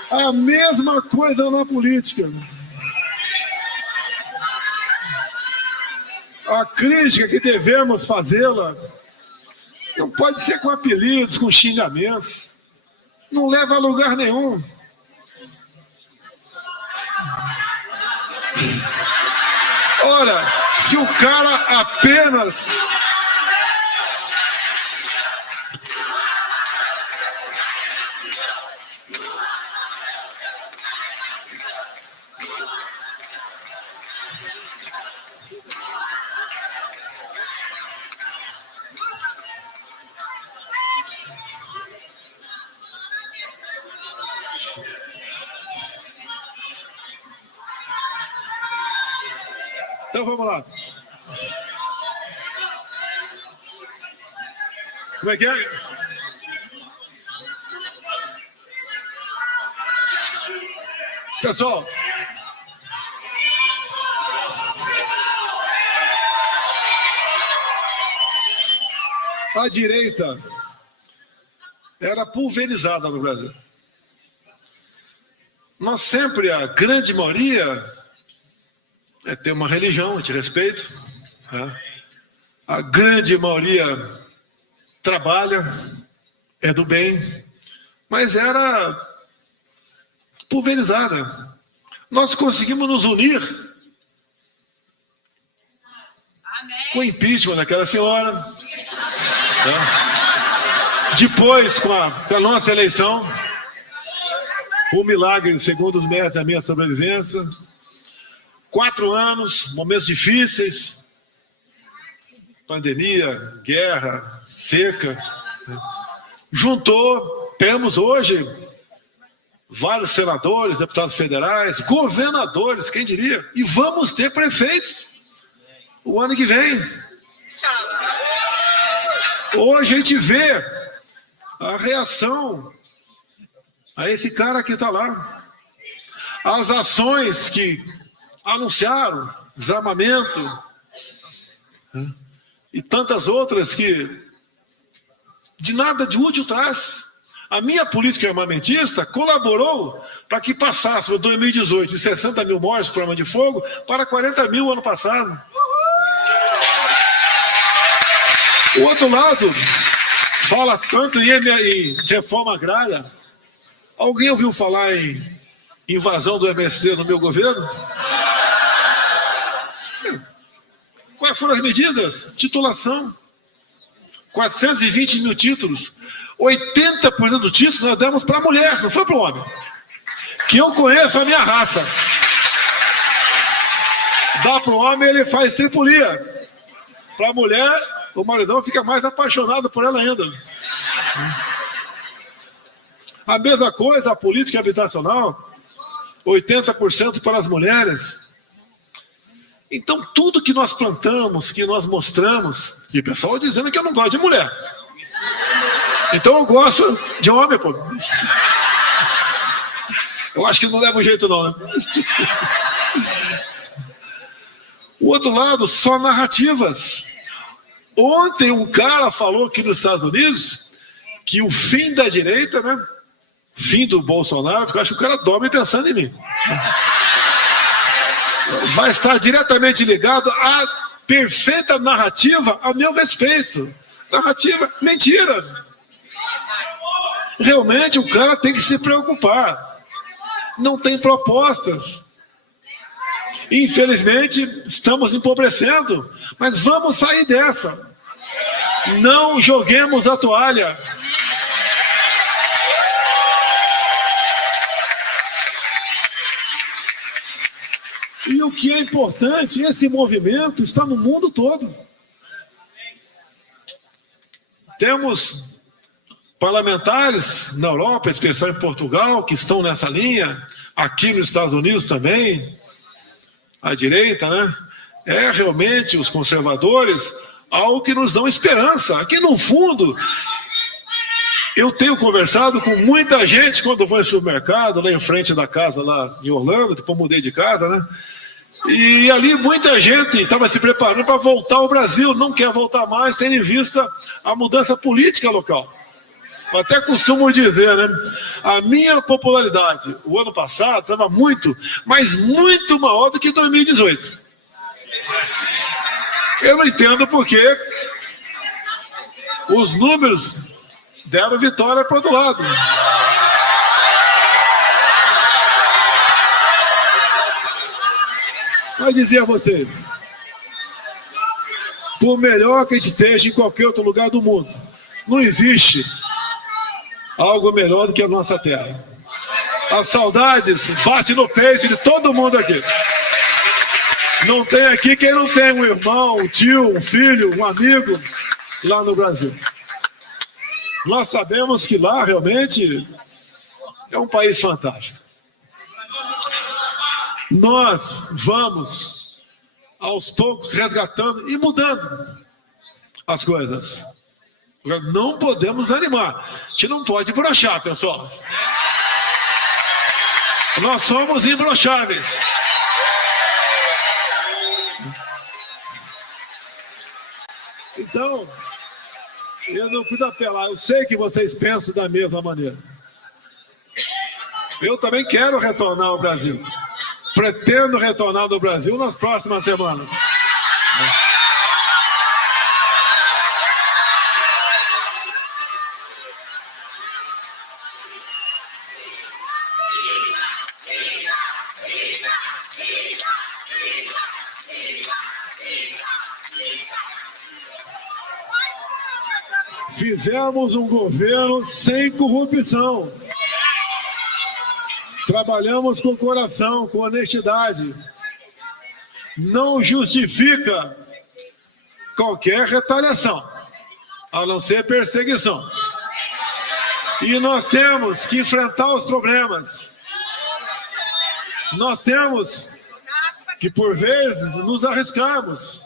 A mesma coisa na política. A crítica que devemos fazê-la não pode ser com apelidos, com xingamentos. Não leva a lugar nenhum. Ora, se o cara apenas... Então vamos lá. Como é que é? Pessoal, a direita era pulverizada no Brasil. Nós sempre, a grande maioria, tem uma religião, a gente respeita. A grande maioria trabalha, é do bem, mas era pulverizada. Nós conseguimos nos unir com o impeachment daquela senhora. Depois, com a nossa eleição, foi um milagre, segundo os médicos, a minha sobrevivência. 4 anos, momentos difíceis, pandemia, guerra, seca. Juntou, temos hoje vários senadores, deputados federais, governadores, quem diria? E vamos ter prefeitos o ano que vem. Hoje a gente vê a reação a esse cara que está lá. As ações que anunciaram, desarmamento, e tantas outras que de nada de útil traz. A minha política armamentista colaborou para que passasse em 2018 de 60 mil mortes por arma de fogo para 40 mil ano passado. O outro lado fala tanto em reforma agrária. Alguém ouviu falar em invasão do MST no meu governo? Quais foram as medidas? Titulação. 420 mil títulos. 80% dos títulos nós demos para a mulher, não foi para o homem. Que eu conheço a minha raça. Dá para o homem, ele faz tripulia. Para a mulher, o maridão fica mais apaixonado por ela ainda. A mesma coisa, a política habitacional, 80% para as mulheres. Então, tudo que nós plantamos, que nós mostramos, e o pessoal dizendo que eu não gosto de mulher. Então eu gosto de homem, pô. Eu acho que não leva um jeito, não, né? O outro lado, só narrativas. Ontem um cara falou aqui nos Estados Unidos que o fim da direita, né? Fim do Bolsonaro, porque eu acho que o cara dorme pensando em mim. Vai estar diretamente ligado à perfeita narrativa a meu respeito. Narrativa, mentira. Realmente o cara tem que se preocupar. Não tem propostas. Infelizmente, estamos empobrecendo, mas vamos sair dessa. Não joguemos a toalha. E o que é importante, esse movimento está no mundo todo. Temos parlamentares na Europa, especial em Portugal, que estão nessa linha, aqui nos Estados Unidos também, à direita, né? É realmente os conservadores algo que nos dão esperança. Aqui no fundo, eu tenho conversado com muita gente quando vou no supermercado, lá em frente da casa, lá em Orlando, depois mudei de casa, né? E ali muita gente estava se preparando para voltar ao Brasil, não quer voltar mais, tendo em vista a mudança política local. Eu até costumo dizer, né? A minha popularidade, o ano passado, estava muito, mas muito maior do que 2018. Eu não entendo porque os números deram vitória para o outro lado. Mas dizer a vocês, por melhor que a gente esteja em qualquer outro lugar do mundo, não existe algo melhor do que a nossa terra. As saudades batem no peito de todo mundo aqui. Não tem aqui quem não tem um irmão, um tio, um filho, um amigo lá no Brasil. Nós sabemos que lá realmente é um país fantástico. Nós vamos, aos poucos, resgatando e mudando as coisas. Não podemos animar. A gente não pode broxar, pessoal. Nós somos imbrocháveis. Então, Eu não preciso apelar, eu sei que vocês pensam da mesma maneira. Eu também quero retornar ao Brasil. Pretendo retornar ao Brasil nas próximas semanas. Fizemos um governo sem corrupção. Trabalhamos com coração, com honestidade. Não justifica qualquer retaliação, a não ser perseguição. E nós temos que enfrentar os problemas. Nós temos que, por vezes, nos arriscarmos.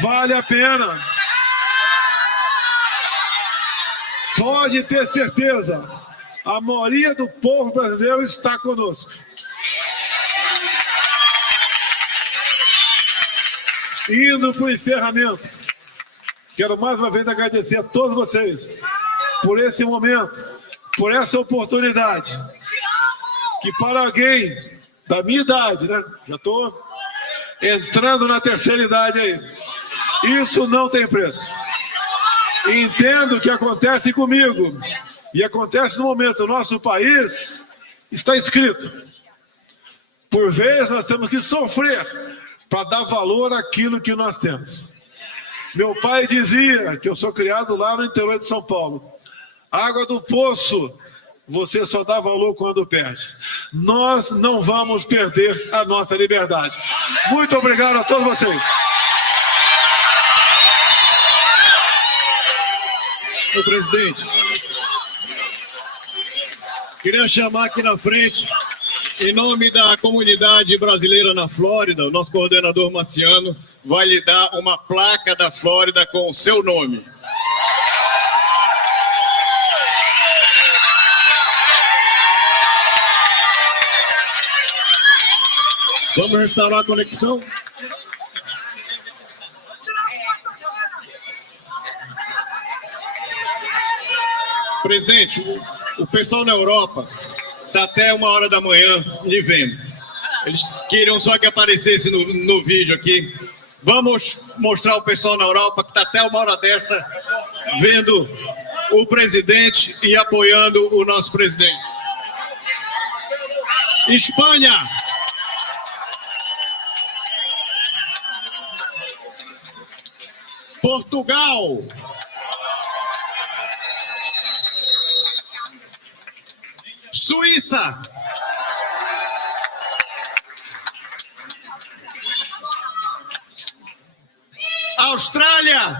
Vale a pena. Pode ter certeza, a maioria do povo brasileiro está conosco. Indo para o encerramento, quero mais uma vez agradecer a todos vocês por esse momento, por essa oportunidade, que para alguém da minha idade, né? Já estou entrando na terceira idade aí, isso não tem preço. Entendo o que acontece comigo e acontece no momento. O nosso país está escrito. Por vezes nós temos que sofrer para dar valor àquilo que nós temos. Meu pai dizia, que eu sou criado lá no interior de São Paulo, água do poço, você só dá valor quando perde. Nós não vamos perder a nossa liberdade. Muito obrigado a todos vocês. Senhor presidente, queria chamar aqui na frente, em nome da comunidade brasileira na Flórida, o nosso coordenador Marciano vai lhe dar uma placa da Flórida com o seu nome. Vamos restaurar a conexão? Presidente, o pessoal na Europa está até 1h da manhã lhe vendo. Eles queriam só que aparecesse no vídeo aqui. Vamos mostrar o pessoal na Europa que está até 1h dessa vendo o presidente e apoiando o nosso presidente. Espanha. Portugal. Suíça. Austrália.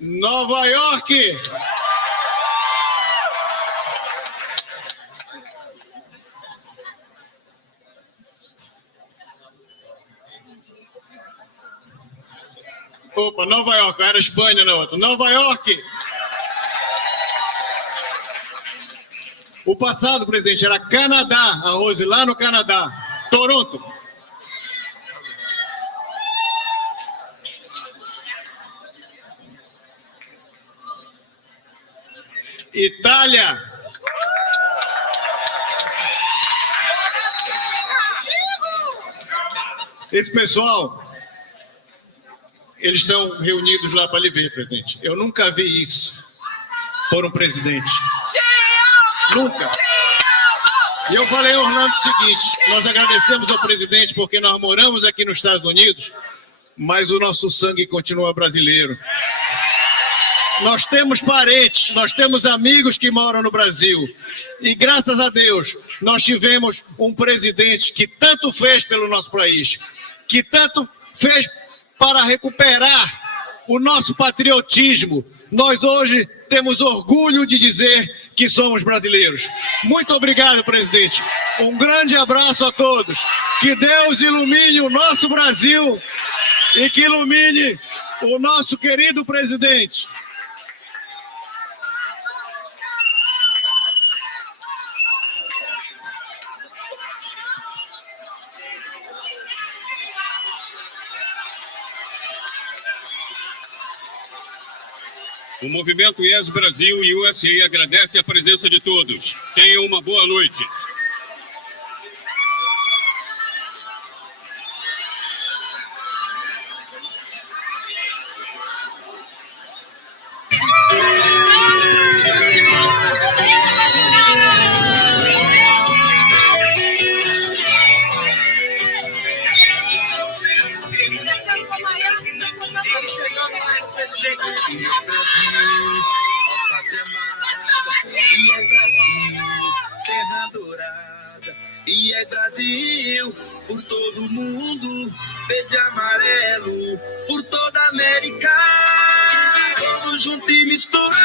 Nova York. Opa, Nova York, era Espanha na outra. Nova York. O passado, presidente, era Canadá, a Rose, lá no Canadá. Toronto. Itália. Esse pessoal, eles estão reunidos lá para lhe ver, presidente. Eu nunca vi isso por um presidente. Nunca. E eu falei, Orlando, o seguinte, nós agradecemos ao presidente porque nós moramos aqui nos Estados Unidos, mas o nosso sangue continua brasileiro. Nós temos parentes, nós temos amigos que moram no Brasil. E graças a Deus, nós tivemos um presidente que tanto fez pelo nosso país, que tanto fez para recuperar o nosso patriotismo. Nós hoje temos orgulho de dizer que somos brasileiros. Muito obrigado, presidente. Um grande abraço a todos. Que Deus ilumine o nosso Brasil e que ilumine o nosso querido presidente. O Movimento Yes Brasil e USA agradece a presença de todos. Tenham uma boa noite. Terra dourada, e é Brasil por todo mundo, verde e amarelo por toda a América, todos juntos e misturados.